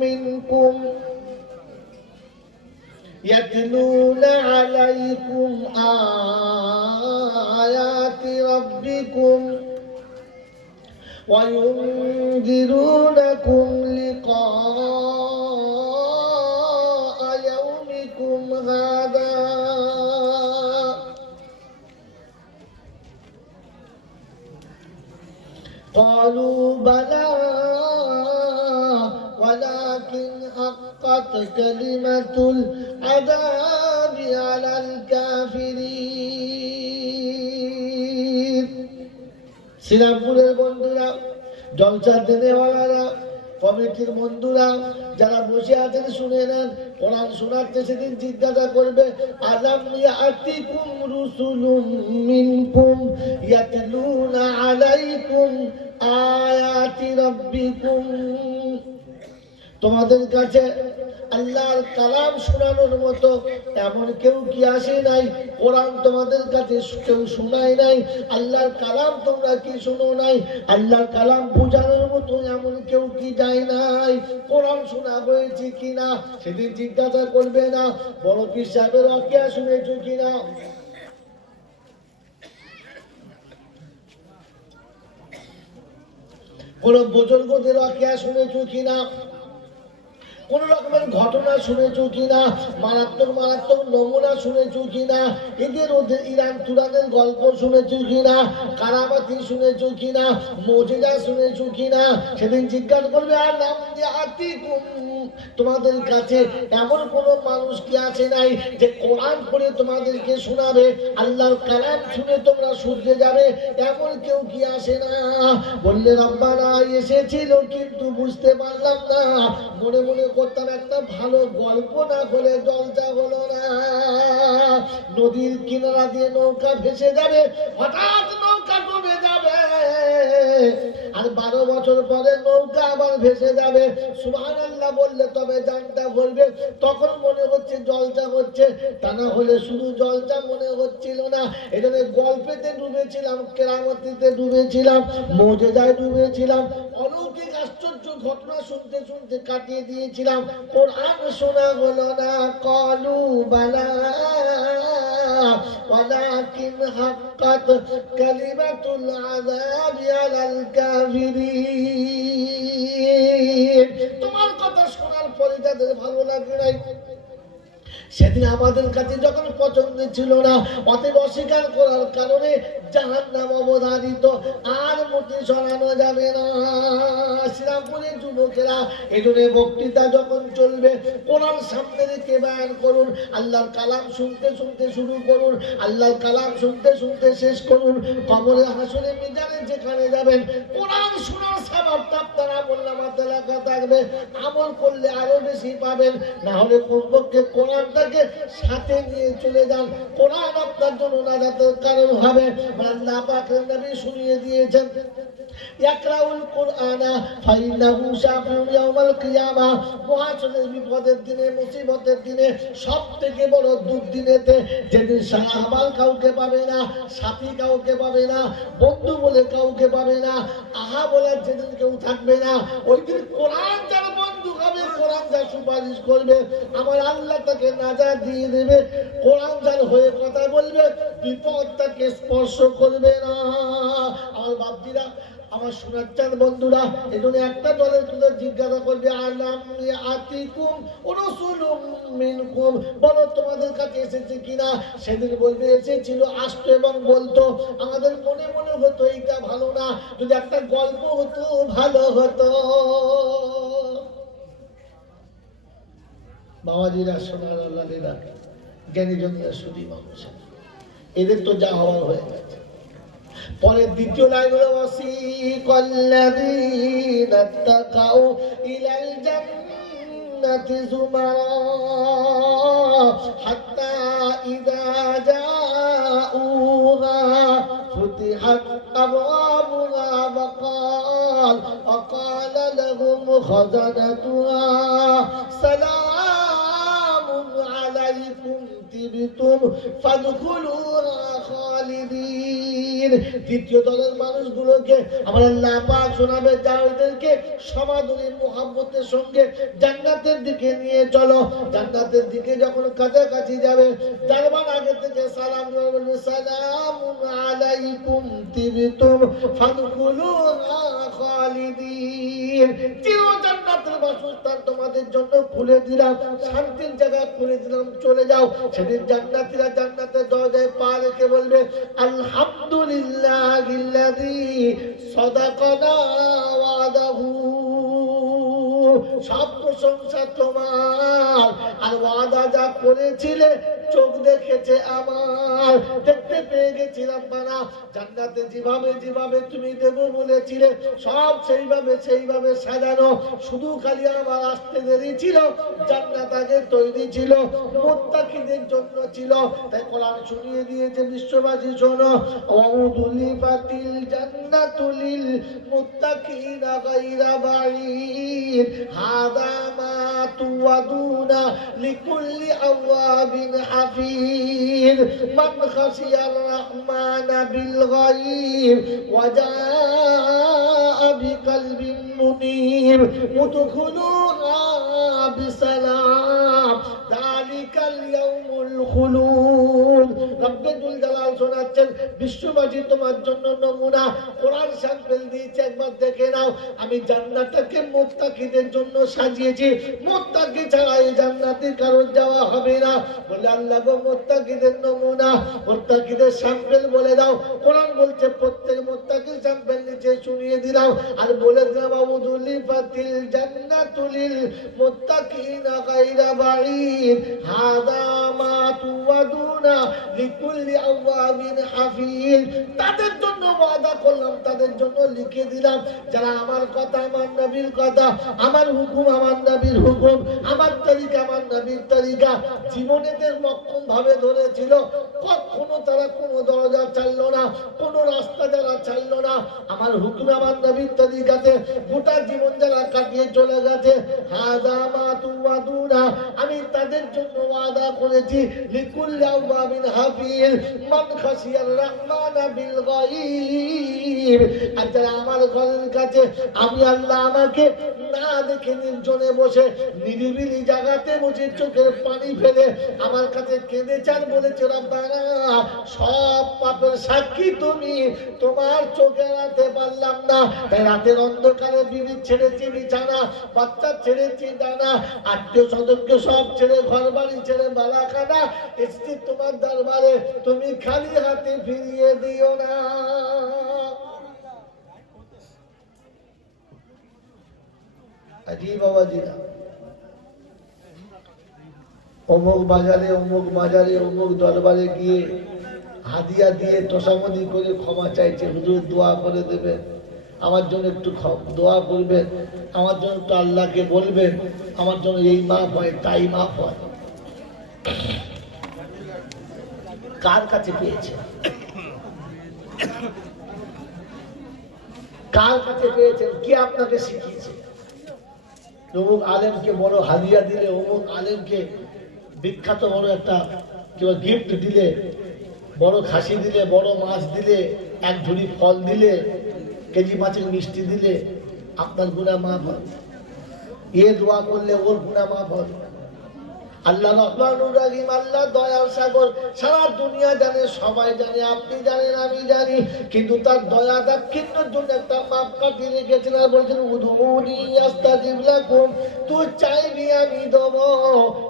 মিনকুম ইয়াতলুনা আলাইকুম আয়াতি রাব্বিকুম ওয়া ইউনযিরুনাকুম লিকা ইয়াউমিকুম হাদা। قالوا بلى ولكن حقت كلمة العذاب على الكافرين। শ্রীরামপুরের বন্ধুরা, জলসার দিনেওয়ালারা, কমিটির বন্ধুরা যারা বসে আছেন, শুনে নেন। কোরআন শোনাতে সেদিন জিজ্ঞাসা করবে, আলাম ইয়াতিকুম রুসুলুম মিনকুম ইয়াতলুনা আলাইকুম আয়াতি রাব্বিকুম। তোমাদের কাছে আল্লাহর কালাম শোনানোর মতো এমন কেউ কি আসে নাই? কোরআন তোমাদের কাছে কেউ শোনায় নাই? আল্লাহর কালাম তোমরা কি শোনো নাই? আল্লাহর কালাম বোঝানোর মতো এমন কেউ কি যায় নাই? কোরআন শোনা হয়েছে কিনা সেদিন জিজ্ঞাসা করবে না। বড় পীর সাহেবের ওয়াকিয়া শুনেছো কিনা? কোন বুজুর্গদের ওয়াকিয়া শুনেছো কিনা? কোন রকমের ঘটনা শুনেছো কিনা? মারাত্মক মারাত্মক নমুনা শুনেছো কিনা? এদের ওদের ইরান তুরানের গল্প শুনেছো কিনা? কারামাতি শুনেছো কিনা? মুজিজা শুনেছো কিনা? সেদিন জিজ্ঞাসা করবে আর নাম দিয়ে আতিকুম, তোমাদের কাছে এমন কোন মানুষ কি আছে নাই যে কোরআন পড়ে তোমাদেরকে শোনাবে, আল্লাহর কালাম শুনে তোমরা শুনতে যাবে? এমন কেউ কি আসে না? বললে রব্বানা এসেছিল কিন্তু বুঝতে পারলাম না, মনে মনে করতাম একটা ভালো গল্প না হলে জলটা হলো না। নদীর কিনারা দিয়ে নৌকা ভেসে যাবে, হঠাৎ নৌকা ডুবে যাবে, আর 12 বছর পরে নৌকা আবার ভেসে যাবে। সুবহানাল্লাহ বললে তবে জানটা ভরবে। তখন মনে হচ্ছে জলটা হচ্ছে, তা না হলে শুধু জলটা মনে হচ্ছিল না। এখানে গল্পেতে ডুবেছিলাম, কেরামতিতে ডুবেছিলাম, মুজিজায় ডুবেছিলাম, অলৌকিক আশ্চর্য ঘটনা শুনতে শুনতে কাটিয়ে দিয়েছিলাম। কোরআন শোনা হলো না। কালু বালা ওয়ালাকিন হাক্কাত কালিমাতুল আযাবি আলাল কাফিরিন। তোমার কথা শোনার পরে যাদের ভালো লাগে নাই, সেদিন আমাদের কাছে যখন পছন্দ ছিল না, অতএব অস্বীকার করার কারণে জাহান্নাম অবধারিত, আর মুক্তি সরানো যাবে না। শ্রীরামপুরের যুবকেরা এজন্য বক্তৃতা যখন চলবে, কোরআন সামনে রেখে বয়ান করুন, আল্লাহর কালাম শুনতে শুনতে শুরু করুন, আল্লাহর কালাম শুনতে শুনতে শেষ করুন। কবরে হাসরে মিজানে যেখানে যাবেন, কোরআন শোনার সওয়াবটা আপনার আমলনামাতে লেখা থাকবে। আমল করলে আরো বেশি পাবেন, না হলে কমপক্ষে কোরআনটাকে সাথে নিয়ে চলে যান। কোরআন আপনার জন্য নাজাতের কারণ হবে। আল্লাহ পাকের নবী শুনিয়ে দিয়েছেন, ইয়াকরাউল কুরআনা ফাইন্নাহু শাফিউন ইয়াউমাল কিয়ামাহ। মহাশরের বিপদের দিনে, মুসিবতের দিনে, সবথেকে বড় দুর্দিনেতে, যেদিন সাহাবাল কাউকে পাবে না, সাথী কাউকে পাবে না, বন্ধু বলে কাউকে পাবে না, আহা বলার যেদিন কেউ থাকবে না, ওই দিন কোরআন যার বন্ধু হবে, কোরআন যার সুপারিশ করবে, আমার আল্লাহ তাকে নাজাত দিয়ে দেবে। কোরআন যার হয়ে কথা বলবে, বিপদ তাকে স্পর্শ করবে না। আমার বাপজিরা, আমার শোনার চান বন্ধুরা, এজন্য একটা দলের তুলে জিজ্ঞাসা করবে আলাম আতিকুম রাসূলুম মিনকুম, বলো তোমাদের কাছে এসেছে কিনা? সেদিন বলবে এসেছিল, আসতো এবং বলতো। আমাদের মনে মনে হতো এইটা ভালো না, যদি একটা গল্প হতো ভালো হতো। বাবাজিরা, সোনার আল্লাহরা, জ্ঞানীজনেরা, সুধী মানুষ, এদের তো যা হওয়ার হয়ে গেছে। পরের দ্বিতীয় লাইন হলো ওয়াসিকাল্লাযীনা তাকাউ ইলাল জান্নাতি যুমারা হাত্তা ইযা জাউহা ফুতিহাত আবওয়াবুহা ওয়াকালা লাহুম খাযানাতুহা সালামুন আলাইকুম তিবতুম ফাদখুলুহা খালিদিন। দ্বিতীয় দলের মানুষগুলোকে আমার আল্লাহ পাক শোনাবে, যাদেরকে সমাদরে মুহাব্বতের সঙ্গে জান্নাতের দিকে নিয়ে চলো। জান্নাতের দিকে যখন কাছাকাছি যাবে, দরবার আগে থেকে সালাম বলবে, সালামুন আলাইকুম তিবতুম ফাদখুলুহা খালিদিন। চির জান্নাতের বাসস্থান তোমাদের জন্য খুলে দিলাম, শান্তির জায়গা খুলে দিলাম, চলে যাও। সেদিন জান্নাতীরা জান্নাতের দরজায় পা রেখে বলবে, আলহামদুলিল্লাহিল্লাযী সাদাকানা ওয়াদাহু। সব প্রশংসা তোমার, আর ওয়াদা যা করেছিলে চোখ দেখেছে আমার, দেখতে পেয়ে গেছিলাম মানা। জান্নাতে যেভাবে যেভাবে তুমি দেবো বলেছিলে, সব সেইভাবে সাজানো। শুধু খালি আমার আসতে দেরি ছিল, জান্নাত আগে তৈরি ছিল, মুত্তাকিদের জন্য ছিল। তাই কোরআন শুনিয়ে দিয়েছে, বিশ্ববাসী শোনো, ওয়াউযুলিফাতিল জান্নাতু লিল মুত্তাকিনা গায়রা বাঈদ হাদা توعدون لكل أواب حفيظ من خشي الرحمن بالغيب وجاء بقلب منيب ادخلوها بسلام ذلك اليوم الخلود রব্বুল জালাল শোনাচ্ছেন বিশ্ববাসী তোমার জন্য নমুনা কোরআন স্যাম্পল দিয়েছে একবার দেখে নাও আমি জান্নাতটাকে মুত্তাকিদের জন্য সাজিয়েছি মুত্তাকি ছাড়া এই জান্নাতে কারোর যাওয়া হবে না বলে আল্লাহ গো মুত্তাকিদের নমুনা মুত্তাকিদের স্যাম্পল বলে দাও কোরআন বলছে প্রত্যেক মুত্তাকির স্যাম্পল নিচে শুনিয়ে দিলাম আর বলে দিলাম আউযুলিফাতিল জান্নাতুলিল মুত্তাকিনা গায়রা বাঈদ হাদা মা তুআদুনা লিকুল্লি আওয়াবিন হাফিজ তাদের জন্য ওয়াদা করলাম তাদের জন্য লিখে দিলাম যারা আমার কথা আমার নবীর কথা আমার হুকুম আমার নবীর হুকুম আমার তরিকা আমার নবীর তরিকা জীবনেদের মক্কম ভাবে ধরেছিল কখনো তারা কোনো দরজা ছাড়লো না কোনো রাস্তা যারা ছাড়লো না আমার হুকুম আমার নবীর তরিকাতে গোটা জীবন যারা কাটিয়ে চলে গেছে হাযা মা তুআদুনা আমি তাদের জন্য ওয়াদা করেছি লিকুল্লি আওয়াবিন হাফিজ মান খাশিয়ার রহমান বিল গায়ব আর যারা আমার ঘরের কাছে আমি আল্লাহ আমাকে না দেখে নির্জনে বসে নিরিবিলি জায়গাতে বসে চোখের পানি ফেলে আমার কাছে কেঁদেছে আর বলেছে রব্বানা সব পাপের সাক্ষী তুমি তোমার চোখে রাখতে পারলাম না তাই রাতের অন্ধকারে বিবি ছেড়েছি বিছানা বাচ্চা ছেড়েছি ডানা আত্মীয় স্বজনকে সব ছেড়ে ঘর বাড়ি ছেড়ে বালাখানা এসছি তোমার দরবারে তুমি খালি হাতে ফিরিয়ে দিও না আজি বাবাজি না অমুক বাজারে অমুক দরবারে গিয়ে হাদিয়া দিয়ে তোষামদি করে ক্ষমা চাইছে হুজুর দোয়া করে দেবেন আমার জন্য একটু দোয়া করবেন আমার জন্য একটু আল্লাহকে বলবেন আমার জন্য এই মাফ হয় তাই মাফ হয় কার কাছে পেয়েছে কার কাছে পেয়েছেন কে আপনাকে শিখিয়েছে অমুক আলেমকে বড় হাদিয়া দিলে অমুক আলেমকে বিখ্যাত বড় একটা গিফট দিলে বড় খাসি দিলে বড় মাছ দিলে এক ঝুড়ি ফল দিলে কেজি মাছের মিষ্টি দিলে আপনার গুনাহ মাফ হবে এ দোয়া করলে ওর গুনাহ মাফ হবে আল্লাহ রহমানুর রহিম আল্লাহ দয়ার সাগর সারা দুনিয়া জানে সবাই জানে আপনি জানেন আমি জানি কিন্তু তার দয়া দাক্ষিণ্যের জন্য একটা মাপ কাটিয়ে রেখেছেন আর বলছেন উদুনি আস্তাজিব লাকুম তুই চাইবি আমি দেবো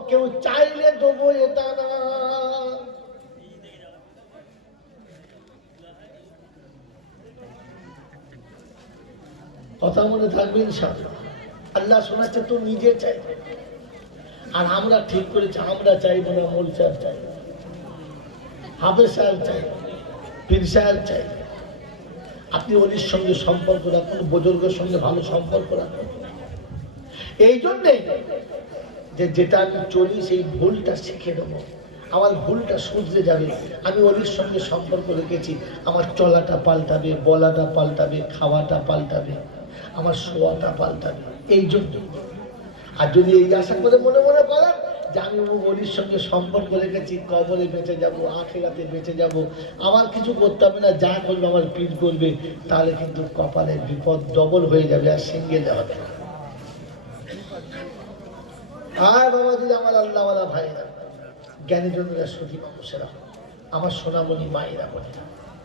কেউ চাইলে দেবো এটা না কথা মনে থাকবে ইনশাআল্লাহ আল্লাহ শোনাচ্ছে তুই নিজে চাই আর আমরা ঠিক করেছি আমরা চাইব না মোল সাহেব চাই হাফেজ সাহেব চাই পীর সাহেব চাই আপনি ওলির সঙ্গে সম্পর্ক রাখুন বুজুর্গের সঙ্গে ভালো সম্পর্ক রাখুন এই জন্যে যে যেটা আমি চলি সেই ভুলটা শিখে দেবো আমার ভুলটা শুধরে যাবে আমি ওলির সঙ্গে সম্পর্ক রেখেছি আমার চলাটা পাল্টাবে বলাটা পাল্টাবে খাওয়াটা পাল্টাবে আমার শোয়াটা পাল্টাবে এই জন্য আর যদি এই আশা করে মনে মনে করেন যে আমি ওলির সঙ্গে সম্পর্ক রেখেছি কবরে বেঁচে যাব আখিরাতে বেঁচে যাব আমার কিছু করতে হবে না যা করবে আমার পীর করবে তাহলে কিন্তু কপালের বিপদ ডবল হয়ে যাবে আর সিঙ্গেল হবে আর বাবা যদি আমার আল্লাহওয়ালা ভাইরা জ্ঞানীজনরা সখী মানুষেরা আমার সোনামণি মায়েরা বলে